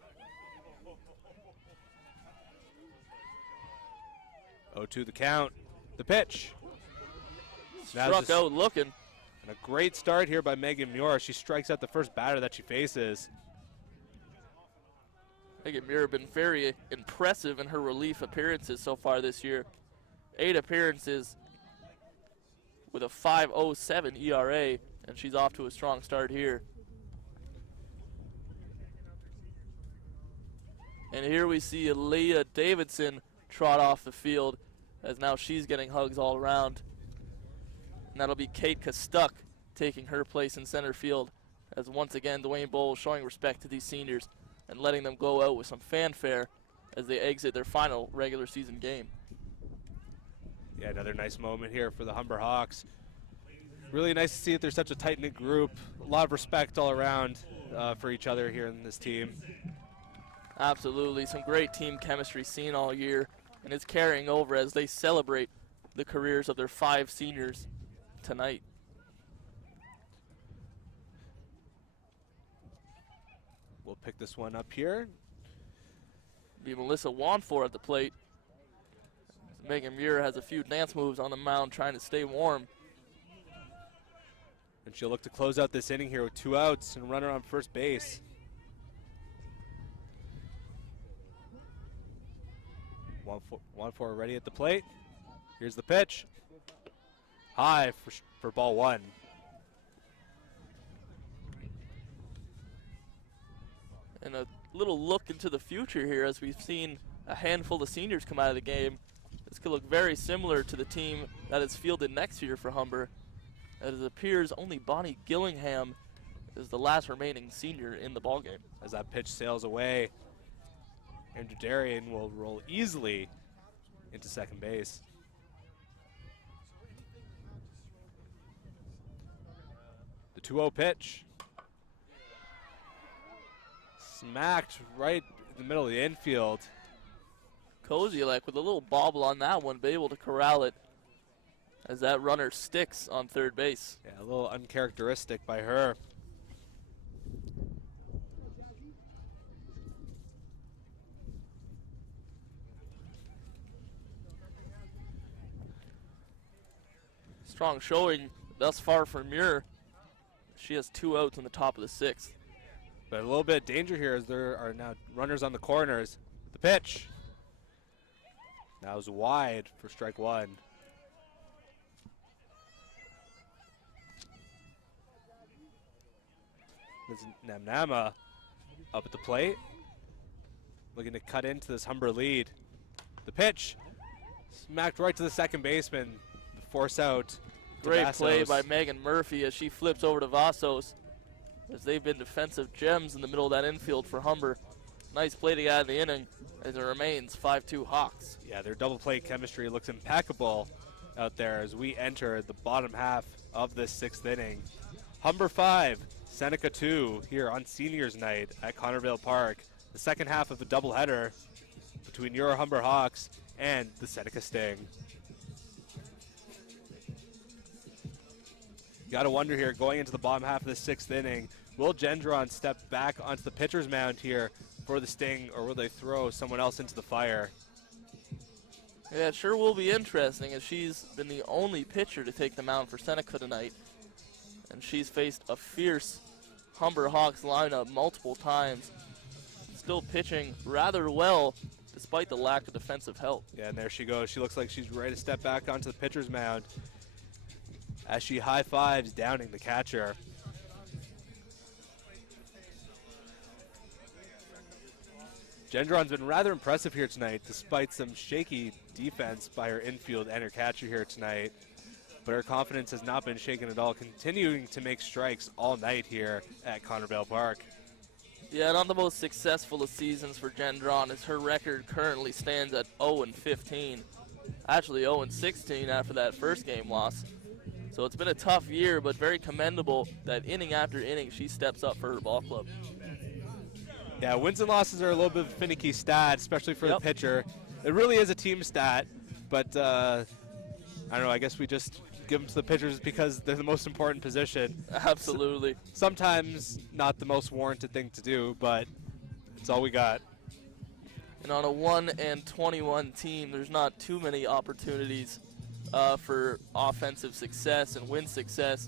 0-2 the count. The pitch. Now Struck out looking. And a great start here by Megan Muir. She strikes out the first batter that she faces. Megan Muir been very impressive in her relief appearances so far this year. 8 appearances with a 5.07 ERA, and she's off to a strong start here. And here we see Leah Davidson trot off the field as now she's getting hugs all around. And that'll be Kate Kastuck taking her place in center field as once again Dwayne Bowles showing respect to these seniors and letting them go out with some fanfare as they exit their final regular season game. Yeah, another nice moment here for the Humber Hawks. Really nice to see that there's such a tight-knit group. A lot of respect all around for each other here in this team. Absolutely, some great team chemistry seen all year, and it's carrying over as they celebrate the careers of their 5 seniors tonight. pick this one up here. Be Melissa Wanfor at the plate. Megan Muir has a few dance moves on the mound trying to stay warm. And she'll look to close out this inning here with 2 outs and a runner on first base. Wanfor ready at the plate. Here's the pitch. High for ball 1. And a little look into the future here as we've seen a handful of seniors come out of the game. This could look very similar to the team that is fielded next year for Humber. As it appears only Bonnie Gillingham is the last remaining senior in the ballgame. As that pitch sails away, Andrew Darien will roll easily into second base. The 2-0 pitch. Smacked right in the middle of the infield. Kozielek with a little bobble on that one, be able to corral it as that runner sticks on third base. Yeah, a little uncharacteristic by her. Strong showing thus far for Muir. She has 2 outs in the top of the 6th. But a little bit of danger here as there are now runners on the corners. The pitch. That was wide for strike 1. There's Namnama up at the plate, looking to cut into this Humber lead. The pitch, smacked right to the second baseman. The force out. Great play by Megan Murphy as she flips over to Vasos, as they've been defensive gems in the middle of that infield for Humber. Nice play to get out of the inning as it remains 5-2 Hawks. Yeah, their double play chemistry looks impeccable out there as we enter the bottom half of this 6th inning. Humber 5, Seneca 2 here on seniors night at Connervale Park. The second half of a doubleheader between your Humber Hawks and the Seneca Sting. You gotta wonder here, going into the bottom half of the 6th inning, will Gendron step back onto the pitcher's mound here for the Sting, or will they throw someone else into the fire? Yeah, it sure will be interesting as she's been the only pitcher to take the mound for Seneca tonight. And she's faced a fierce Humber Hawks lineup multiple times. Still pitching rather well despite the lack of defensive help. Yeah, and there she goes. She looks like she's ready to step back onto the pitcher's mound as she high-fives Downing, the catcher. Gendron's been rather impressive here tonight, despite some shaky defense by her infield and her catcher here tonight. But her confidence has not been shaken at all, continuing to make strikes all night here at Connervale Park. Yeah, not the most successful of seasons for Gendron, as her record currently stands at 0-15. Actually 0-16 after that first game loss. So it's been a tough year, but very commendable that inning after inning she steps up for her ball club. Yeah, wins and losses are a little bit of a finicky stat, especially for the pitcher. It really is a team stat, but I don't know, I guess we just give them to the pitchers because they're the most important position. Absolutely. Sometimes not the most warranted thing to do, but it's all we got. And on a 1-21 team, there's not too many opportunities for offensive success and win success,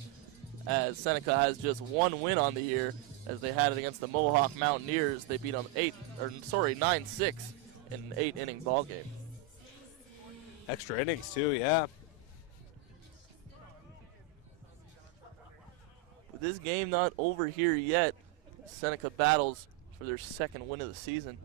as Seneca has just 1 win on the year, as they had it against the Mohawk Mountaineers. They beat them 9-6 in an 8-inning ball game. Extra innings too, yeah. With this game not over here yet, Seneca battles for their 2nd win of the season.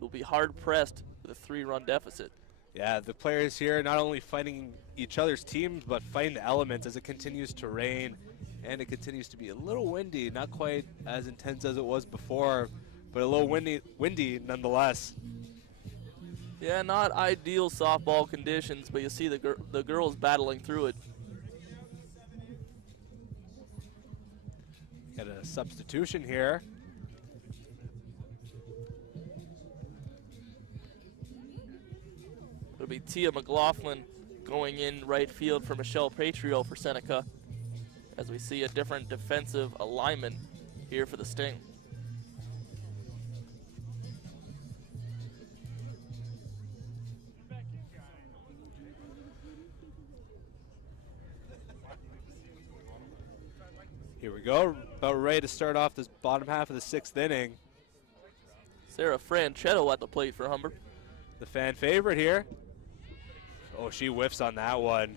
Will be hard pressed with a 3-run deficit. Yeah, the players here not only fighting each other's teams, but fighting the elements as it continues to rain and it continues to be a little windy, not quite as intense as it was before, but a little windy nonetheless. Yeah, not ideal softball conditions, but you see the girls battling through it. Got a substitution here. It'll be Tia McLaughlin going in right field for Michelle Patrio for Seneca, as we see a different defensive alignment here for the Sting. Here we go, about ready to start off this bottom half of the 6th inning. Sarah Franchetto at the plate for Humber. The fan favorite here. Oh, she whiffs on that one.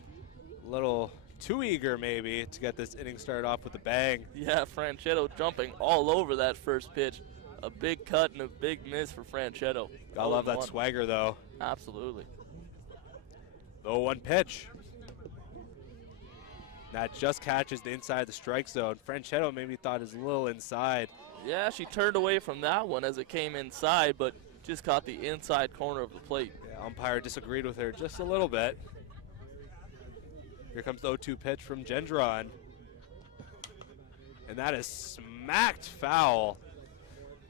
A little too eager maybe to get this inning started off with a bang. Yeah, Franchetto jumping all over that first pitch. A big cut and a big miss for Franchetto. Gotta love that swagger though. Absolutely. 0-1 pitch. That just catches the inside of the strike zone. Franchetto maybe thought it was a little inside. Yeah, she turned away from that one as it came inside, but just caught the inside corner of the plate. Yeah, umpire disagreed with her just a little bit. Here comes the 0-2 pitch from Gendron. And that is smacked foul.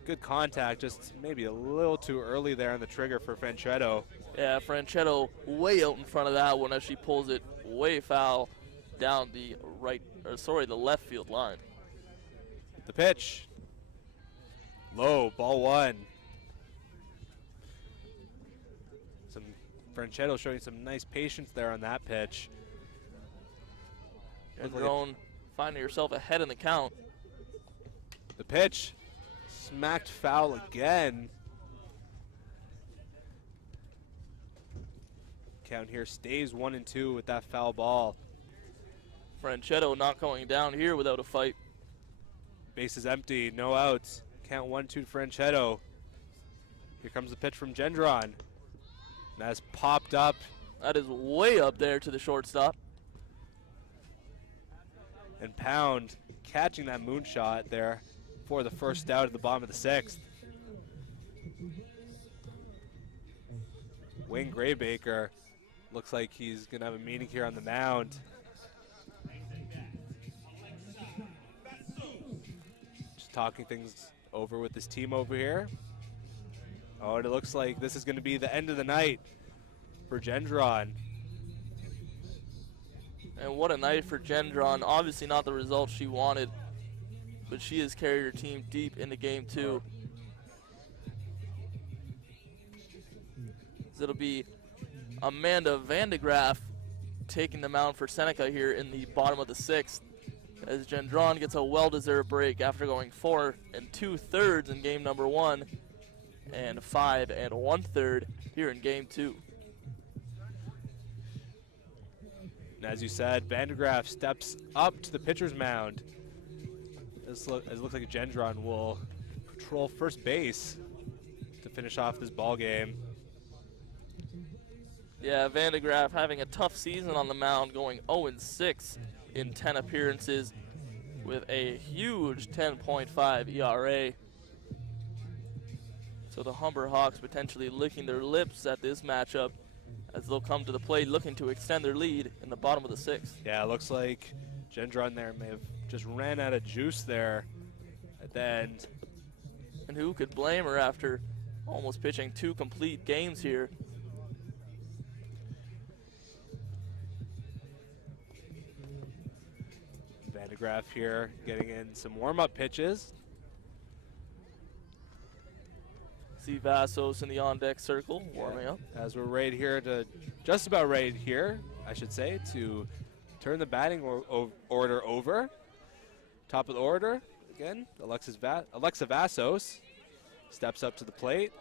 Good contact, just maybe a little too early there on the trigger for Franchetto. Yeah, Franchetto way out in front of that one as she pulls it way foul down the the left field line. The pitch. Low, ball one. Franchetto showing some nice patience there on that pitch. Gendron finding herself ahead in the count. The pitch. Smacked foul again. Count here stays 1-2 with that foul ball. Franchetto not going down here without a fight. Base is empty, no outs. Count 1-2 Franchetto. Here comes the pitch from Gendron. That's popped up. That is way up there to the shortstop. And Pound catching that moonshot there for the first out at the bottom of the 6th. Wayne Graybaker looks like he's going to have a meeting here on the mound. Just talking things over with his team over here. Oh, and it looks like this is going to be the end of the night for Gendron. And what a night for Gendron. Obviously not the result she wanted, but she has carried her team deep into game 2. It'll be Amanda Vandegraff taking the mound for Seneca here in the bottom of the 6th, as Gendron gets a well-deserved break after going 4 2/3 in game number 1 and 5 1/3 here in game 2. And as you said, Vandegraff steps up to the pitcher's mound. It looks like Gendron will patrol first base to finish off this ball game. Yeah, Vandegraff having a tough season on the mound, going 0-6 in 10 appearances with a huge 10.5 ERA. So the Humber Hawks potentially licking their lips at this matchup as they'll come to the plate looking to extend their lead in the bottom of the 6th. Yeah, it looks like Gendron there may have just ran out of juice there at the end. And who could blame her after almost pitching 2 complete games here? Vandegraff here getting in some warm-up pitches. See Vassos in the on-deck circle warming up. As we're right here to, just about right here, I should say, to turn the batting order over. Top of the order, again, Alexa Vassos steps up to the plate.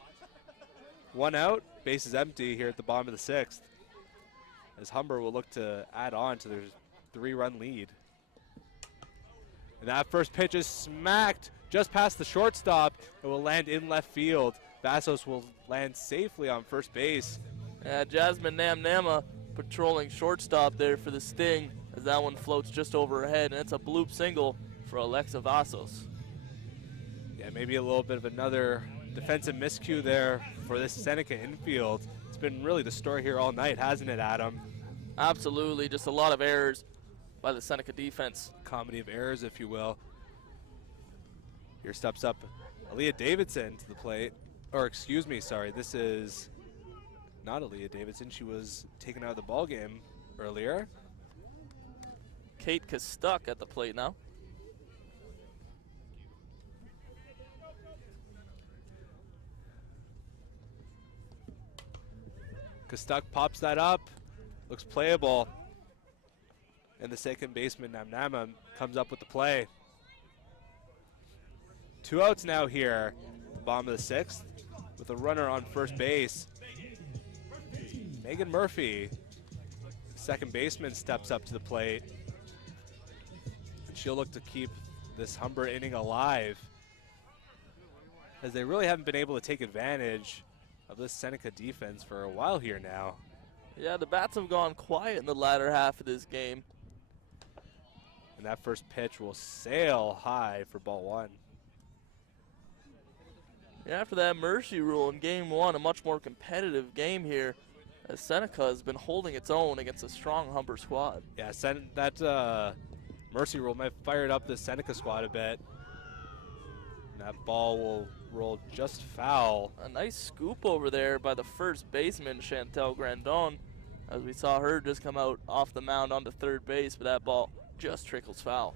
1 out, base is empty here at the bottom of the 6th, as Humber will look to add on to their 3-run lead. And that first pitch is smacked just past the shortstop. It will land in left field. Vassos will land safely on first base. Jasmine Namnama patrolling shortstop there for the Sting, as that one floats just over her head, and it's a bloop single for Alexa Vassos. Yeah, maybe a little bit of another defensive miscue there for this Seneca infield. It's been really the story here all night, hasn't it, Adam? Absolutely, just a lot of errors by the Seneca defense. Comedy of errors, if you will. Here steps up Aaliyah Davidson to the plate. Or excuse me, sorry, this is not Aaliyah Davidson. She was taken out of the ball game earlier. Kate Kostuck at the plate now. Kostuck pops that up, looks playable. And the second baseman, Namnama, comes up with the play. 2 outs now here, bottom of the 6th, with a runner on first base. Megan Murphy, second baseman, steps up to the plate. And she'll look to keep this Humber inning alive, as they really haven't been able to take advantage of this Seneca defense for a while here now. Yeah, the bats have gone quiet in the latter half of this game. And that first pitch will sail high for ball 1. Yeah, after that mercy rule in game 1, a much more competitive game here, as Seneca has been holding its own against a strong Humber squad. Yeah, that mercy rule might have fired up the Seneca squad a bit. And that ball will roll just foul. A nice scoop over there by the first baseman, Chantel Grandon, as we saw her just come out off the mound onto third base, but that ball just trickles foul.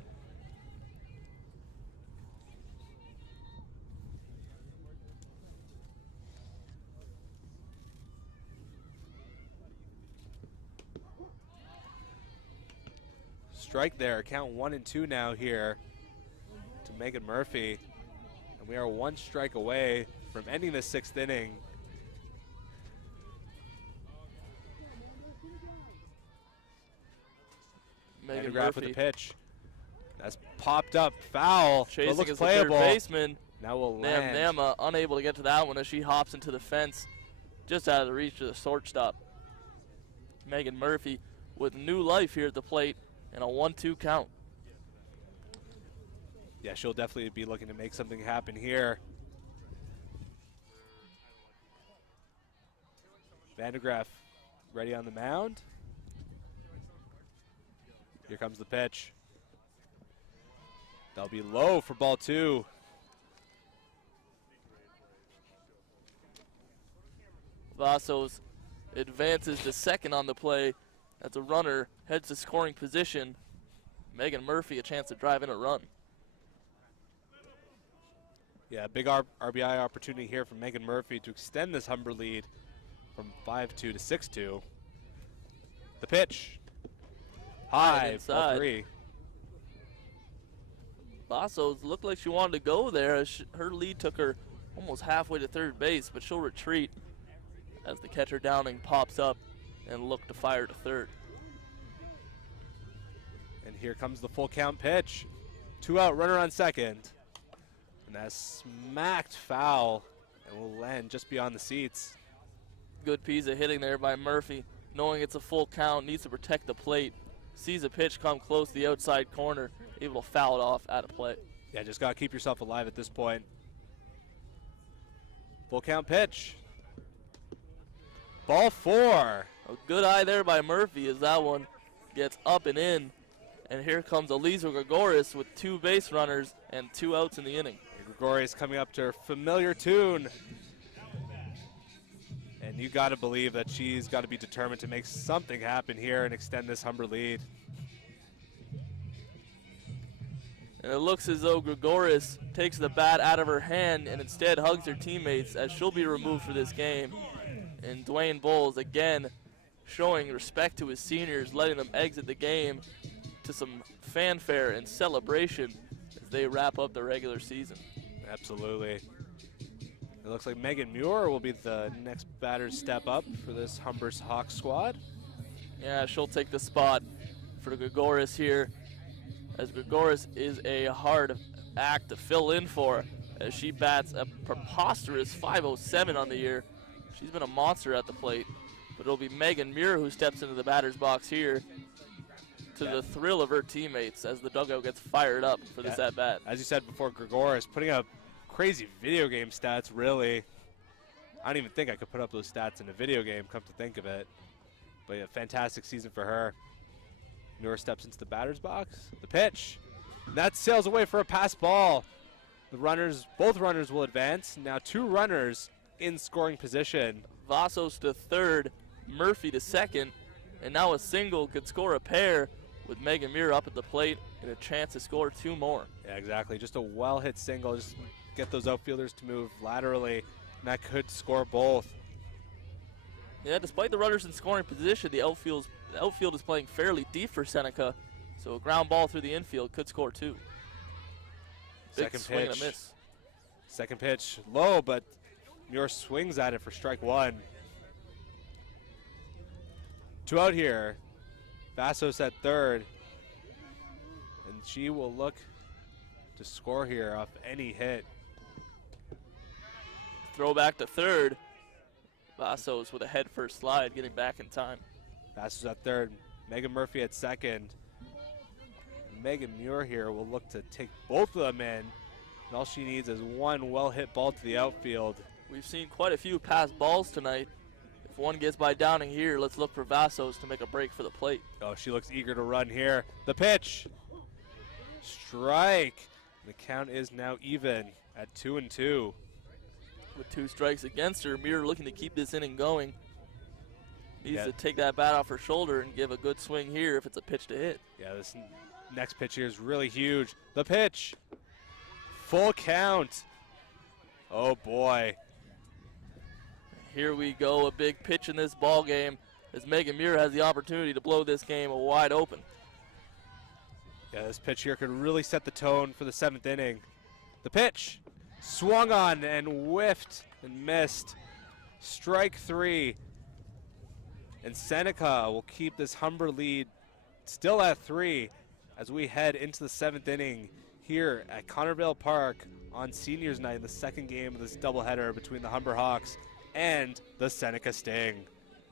Strike there, count 1 and 2 now here to Megan Murphy. And we are 1 strike away from ending the 6th inning. Megan Graf Murphy with the pitch. That's popped up, foul, but chasing looks as playable. the third baseman. Now will land. Nama unable to get to that one as she hops into the fence just out of the reach of the shortstop. Megan Murphy with new life here at the plate and a 1-2 count. Yeah, she'll definitely be looking to make something happen here. Vandergraff ready on the mound. Here comes the pitch. That'll be low for ball 2. Vasos advances to second on the play as a runner heads to scoring position. Megan Murphy a chance to drive in a run. Yeah, big RBI opportunity here for Megan Murphy to extend this Humber lead from 5-2 to 6-2. The pitch. High, ball 3. Vasos looked like she wanted to go there as her lead took her almost halfway to third base, but she'll retreat as the catcher Downing pops up and look to fire to third. And here comes the full count pitch. 2 out, runner on second. And that's smacked foul and will land just beyond the seats. Good piece of hitting there by Murphy, knowing it's a full count, needs to protect the plate. Sees a pitch come close to the outside corner, able to foul it off out of play. Yeah, just got to keep yourself alive at this point. Full count pitch. Ball 4. A good eye there by Murphy as that one gets up and in. And here comes Elisa Gregoris with 2 base runners and 2 outs in the inning. Gregoris coming up to her familiar tune. And you got to believe that she's got to be determined to make something happen here and extend this Humber lead. And it looks as though Gregoris takes the bat out of her hand and instead hugs her teammates as she'll be removed for this game. And Dwayne Bowles again showing respect to his seniors, letting them exit the game to some fanfare and celebration as they wrap up the regular season. Absolutely. It looks like Megan Muir will be the next batter to step up for this Humber's Hawks squad. Yeah, she'll take the spot for Gregoris here, as Gregoris is a hard act to fill in for as she bats a preposterous .507 on the year. She's been a monster at the plate, but it'll be Megan Muir who steps into the batter's box here to the thrill of her teammates as the dugout gets fired up for this at-bat. As you said before, Gregoris putting up crazy video game stats, really. I don't even think I could put up those stats in a video game, come to think of it. But yeah, fantastic season for her. Muir steps into the batter's box. The pitch. And that sails away for a pass ball. The runners, both runners will advance. Now 2 runners in scoring position. Vasos to third, Murphy to second, and now a single could score a pair with Megan Muir up at the plate and a chance to score 2 more. Yeah, exactly. Just a well-hit single. Just get those outfielders to move laterally, and that could score both. Yeah, despite the runners in scoring position, the outfield is playing fairly deep for Seneca, so a ground ball through the infield could score 2. Big Second swing pitch. and a miss. Second pitch low, but Muir swings at it for strike one. 2 out here. Vassos at third. And she will look to score here off any hit. Throw back to third. Vassos with a head first slide, getting back in time. Vassos at third. Megan Murphy at second. Megan Muir here will look to take both of them in. And all she needs is one well-hit ball to the outfield. We've seen quite a few pass balls tonight. If one gets by Downing here, let's look for Vassos to make a break for the plate. Oh, she looks eager to run here. The pitch. Strike. The count is now even at 2-2. With 2 strikes against her, Muir looking to keep this inning going. Needs to take that bat off her shoulder and give a good swing here if it's a pitch to hit. Yeah, this next pitch here is really huge. The pitch. Full count. Oh, boy. Here we go, a big pitch in this ball game as Megan Muir has the opportunity to blow this game wide open. Yeah, this pitch here could really set the tone for the 7th inning. The pitch. Swung on and whiffed and missed. Strike 3. And Seneca will keep this Humber lead still at 3 as we head into the 7th inning here at Connervale Park on Seniors Night in the second game of this doubleheader between the Humber Hawks and the Seneca Sting.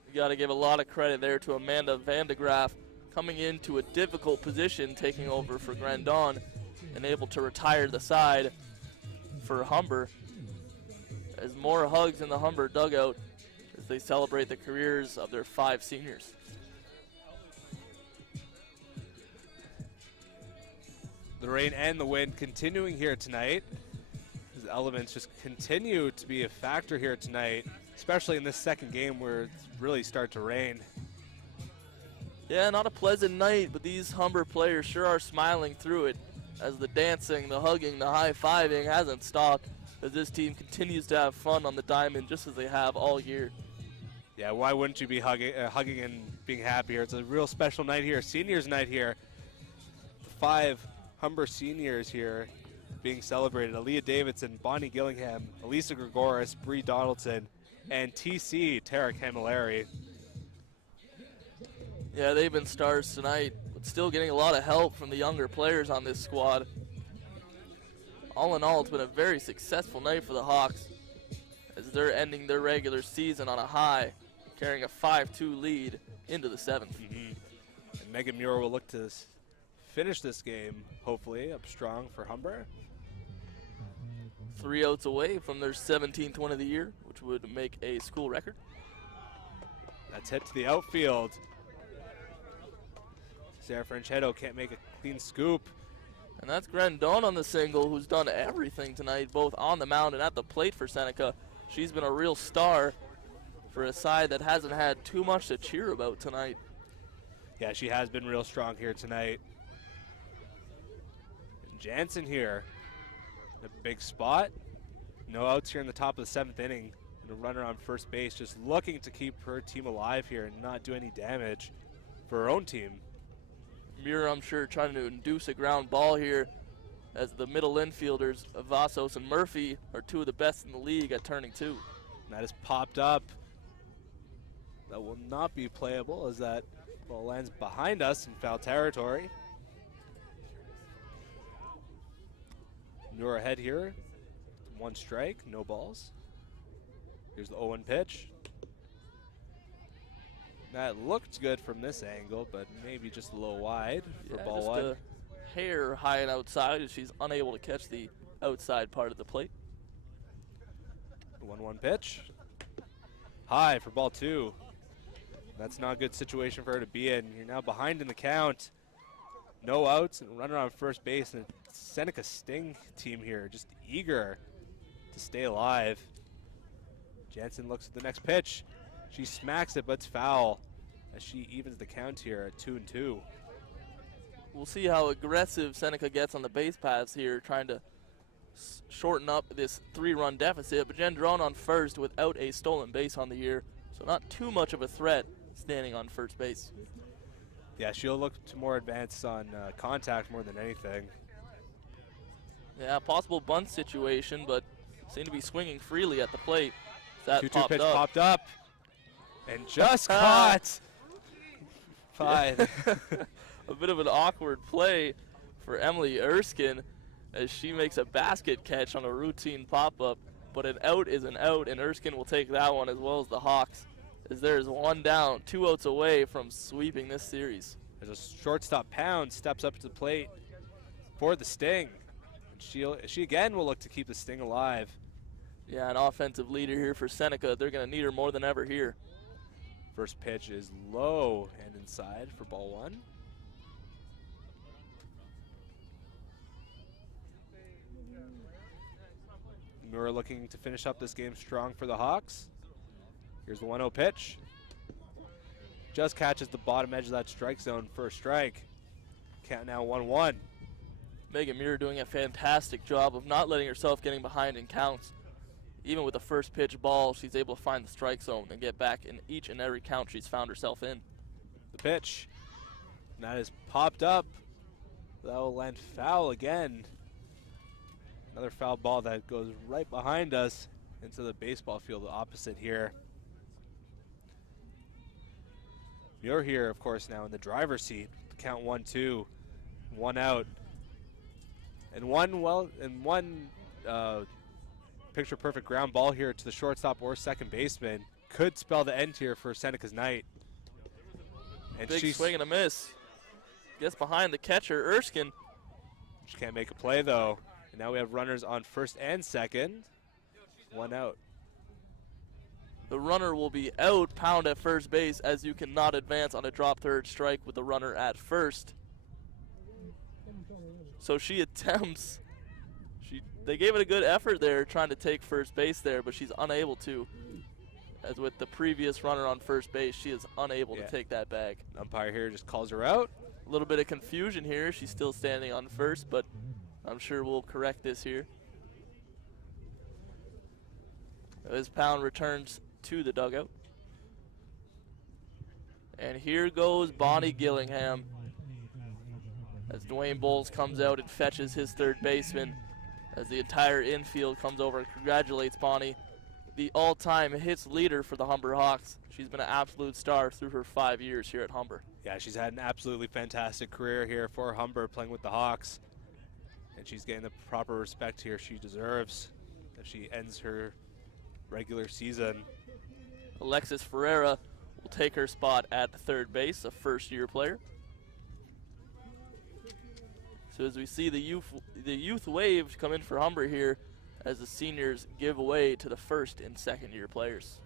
You got to give a lot of credit there to Amanda Vandegraff coming into a difficult position, taking over for Grandon and able to retire the side for Humber. As more hugs in the Humber dugout as they celebrate the careers of their 5 seniors. The rain and the wind continuing here tonight. These elements just continue to be a factor here tonight, especially in this second game where it's really start to rain. Yeah, not a pleasant night, but these Humber players sure are smiling through it as the dancing, the hugging, the high-fiving hasn't stopped as this team continues to have fun on the diamond just as they have all year. Yeah, why wouldn't you be hugging and being happy here? It's a real special night here, seniors night here. The 5 Humber seniors here being celebrated. Aaliyah Davidson, Bonnie Gillingham, Elisa Gregoris, Bree Donaldson, and TC, Tara Camilleri. Yeah, they've been stars tonight, but still getting a lot of help from the younger players on this squad. All in all, it's been a very successful night for the Hawks as they're ending their regular season on a high, carrying a 5-2 lead into the 7th. And Megan Muir will look to finish this game, hopefully, up strong for Humber. 3 outs away from their 17th win of the year, which would make a school record. That's hit to the outfield. Sarah Franchetto can't make a clean scoop. And that's Grandon on the single, who's done everything tonight, both on the mound and at the plate for Seneca. She's been a real star for a side that hasn't had too much to cheer about tonight. Yeah, she has been real strong here tonight. And Jansen here, in a big spot. No outs here in the top of the 7th inning. And a runner on first base just looking to keep her team alive here and not do any damage for her own team. Muir, I'm sure, trying to induce a ground ball here as the middle infielders, Vassos and Murphy, are 2 of the best in the league at turning 2. And that is popped up. That will not be playable as that ball lands behind us in foul territory. Muir ahead here. 1 strike, no balls. Here's the 0-1 pitch. That looked good from this angle, but maybe just a little wide for ball just 1. A hair high and outside as she's unable to catch the outside part of the plate. 1-1 pitch. High for ball 2. That's not a good situation for her to be in. You're now behind in the count. No outs and runner on first base. And Seneca Sting team here just eager to stay alive. Jansen looks at the next pitch. She smacks it, but it's foul as she evens the count here at 2-2. We'll see how aggressive Seneca gets on the base paths here, trying to shorten up this 3-run deficit. But Jen Drone on first without a stolen base on the year, so not too much of a threat standing on first base. Yeah, she'll look to more advance on contact more than anything. Yeah, possible bunt situation, but seem to be swinging freely at the plate. That 2-2 pitch up. popped up and just caught. 5. A bit of an awkward play for Emily Erskine as she makes a basket catch on a routine pop-up, but an out is an out, and Erskine will take that one as well as the Hawks, as there's one down, 2 outs away from sweeping this series. There's a shortstop Pound steps up to the plate for the Sting. She again will look to keep the Sting alive. Yeah, an offensive leader here for Seneca. They're going to need her more than ever here. First pitch is low and inside for ball 1. We're looking to finish up this game strong for the Hawks. Here's the 1-0 pitch. Just catches the bottom edge of that strike zone for a strike. Count now 1-1. Megan Muir doing a fantastic job of not letting herself getting behind in counts. Even with the first pitch ball, she's able to find the strike zone and get back in each and every count she's found herself in. The pitch. And that is popped up. That will land foul again. Another foul ball that goes right behind us into the baseball field opposite here. Muir here, of course, now in the driver's seat. Count 1-2, 1 out. And one picture perfect ground ball here to the shortstop or second baseman could spell the end here for Seneca's night. And big swing and a miss. Gets behind the catcher, Erskine. She can't make a play though. And now we have runners on first and second. 1 out. The runner will be out, Pound at first base, as you cannot advance on a drop third strike with the runner at first. So she attempts. They gave it a good effort there trying to take first base there, but she's unable to. As with the previous runner on first base, she is unable to take that bag. Umpire here just calls her out. A little bit of confusion here. She's still standing on first, but I'm sure we'll correct this here. As Pound returns to the dugout. And here goes Bonnie Gillingham. As Dwayne Bowles comes out and fetches his third baseman. As the entire infield comes over and congratulates Bonnie, the all-time hits leader for the Humber Hawks. She's been an absolute star through her 5 years here at Humber. Yeah, she's had an absolutely fantastic career here for Humber playing with the Hawks. And she's getting the proper respect here she deserves as she ends her regular season. Alexis Ferreira will take her spot at third base, a first-year player. So as we see the youth wave come in for Humber here, as the seniors give away to the first and second-year players.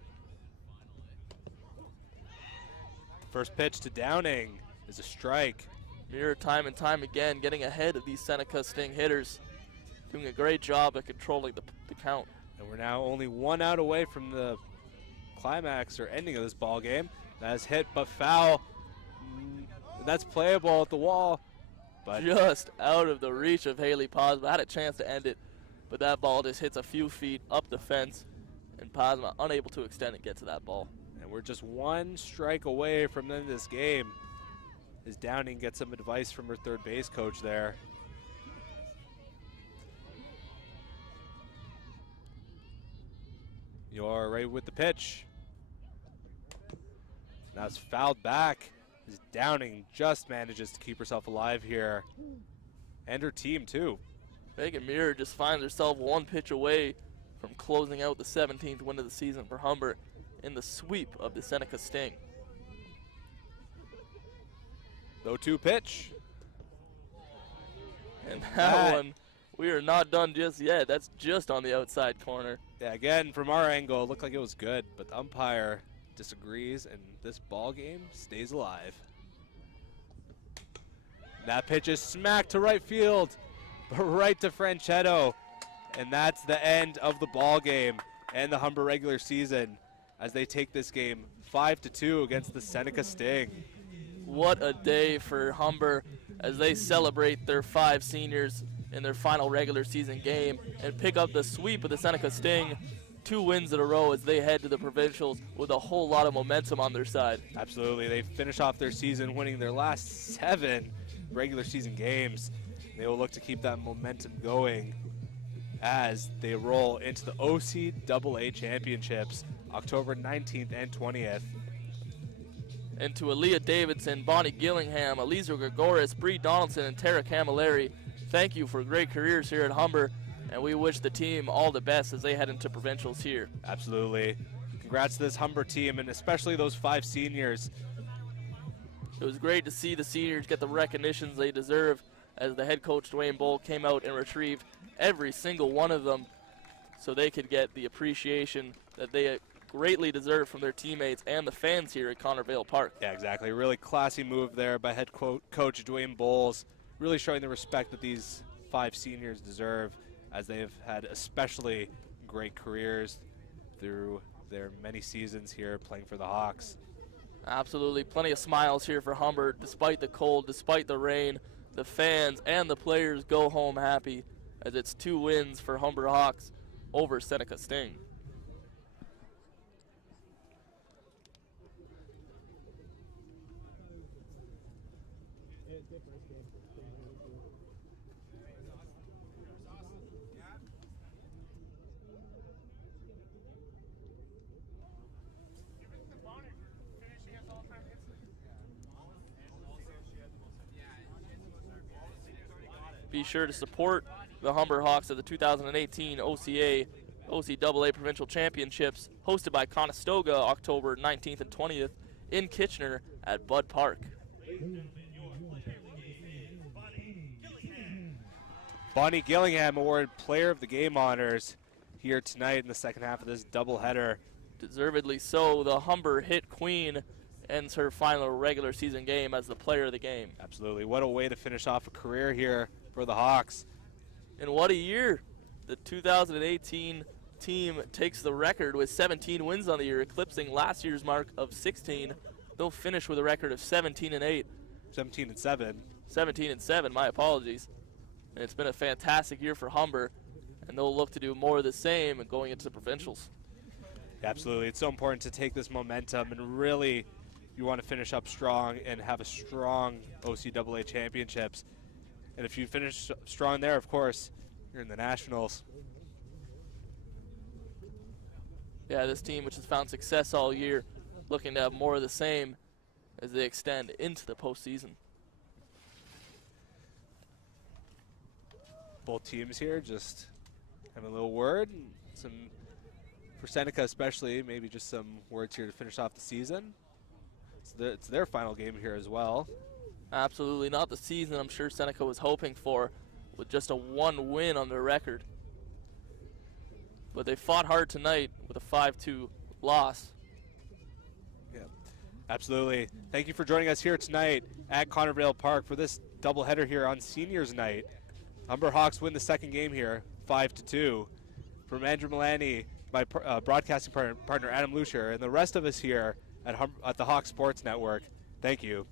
First pitch to Downing is a strike. Muir time and time again getting ahead of these Seneca Sting hitters, doing a great job at controlling the count. And we're now only 1 out away from the climax or ending of this ball game. That is hit but foul. That's playable at the wall. But just out of the reach of Haley Posma. Had a chance to end it, but that ball just hits a few feet up the fence, and Posma unable to extend and get to that ball. And we're just 1 strike away from the end of this game. As Downing gets some advice from her third base coach there. You're right with the pitch. Now it's fouled back. As Downing just manages to keep herself alive here. And her team too. Megan Muir just finds herself 1 pitch away from closing out the 17th win of the season for Humber in the sweep of the Seneca Sting. 0-2 pitch. And that one, we are not done just yet. That's just on the outside corner. Yeah, again, from our angle, it looked like it was good, but the umpire disagrees, and this ball game stays alive. That pitch is smacked to right field, but right to Franchetto. And that's the end of the ball game and the Humber regular season as they take this game 5-2 against the Seneca Sting. What a day for Humber as they celebrate their 5 seniors in their final regular season game and pick up the sweep of the Seneca Sting. 2 wins in a row as they head to the provincials with a whole lot of momentum on their side. Absolutely. They finish off their season winning their last 7 regular season games. They will look to keep that momentum going as they roll into the OCAA Championships October 19th and 20th. And to Aaliyah Davidson, Bonnie Gillingham, Aliza Gregoris, Bree Donaldson, and Tara Camilleri, thank you for great careers here at Humber, and we wish the team all the best as they head into provincials here. Absolutely. Congrats to this Humber team, and especially those 5 seniors. It was great to see the seniors get the recognitions they deserve, as the head coach, Dwayne Bull, came out and retrieved every single one of them so they could get the appreciation that they greatly deserve from their teammates and the fans here at Connervale Park. Yeah, exactly. A really classy move there by head coach Dwayne Bowles, really showing the respect that these 5 seniors deserve, as they have had especially great careers through their many seasons here playing for the Hawks. Absolutely. Plenty of smiles here for Humber. Despite the cold, despite the rain, the fans and the players go home happy, as it's 2 wins for Humber Hawks over Seneca Sting. Be sure to support the Humber Hawks at the 2018 OCAA Provincial Championships, hosted by Conestoga October 19th and 20th in Kitchener at Budd Park. Bonnie Gillingham awarded Player of the Game honors here tonight in the second half of this doubleheader. Deservedly so. The Humber hit queen ends her final regular season game as the Player of the Game. Absolutely. What a way to finish off a career here for the Hawks. And what a year. The 2018 team takes the record with 17 wins on the year, eclipsing last year's mark of 16. They'll finish with a record of 17-8. 17-7. 17-7, my apologies. And it's been a fantastic year for Humber, and they'll look to do more of the same going into the provincials. Absolutely. It's so important to take this momentum, and really you want to finish up strong and have a strong OCAA championships. And if you finish strong there, of course, you're in the Nationals. Yeah, this team, which has found success all year, looking to have more of the same as they extend into the postseason. Both teams here just having a little word. Some, for Seneca especially, maybe just some words here to finish off the season. It's their final game here as well. Absolutely not the season I'm sure Seneca was hoping for, with just a 1 win on their record. But they fought hard tonight with a 5-2 loss. Yeah, absolutely. Thank you for joining us here tonight at Connervale Park for this doubleheader here on Seniors Night. Humber Hawks win the second game here, 5-2. From Andrew Milani, my broadcasting partner Adam Lucier, and the rest of us here at the Hawks Sports Network, thank you.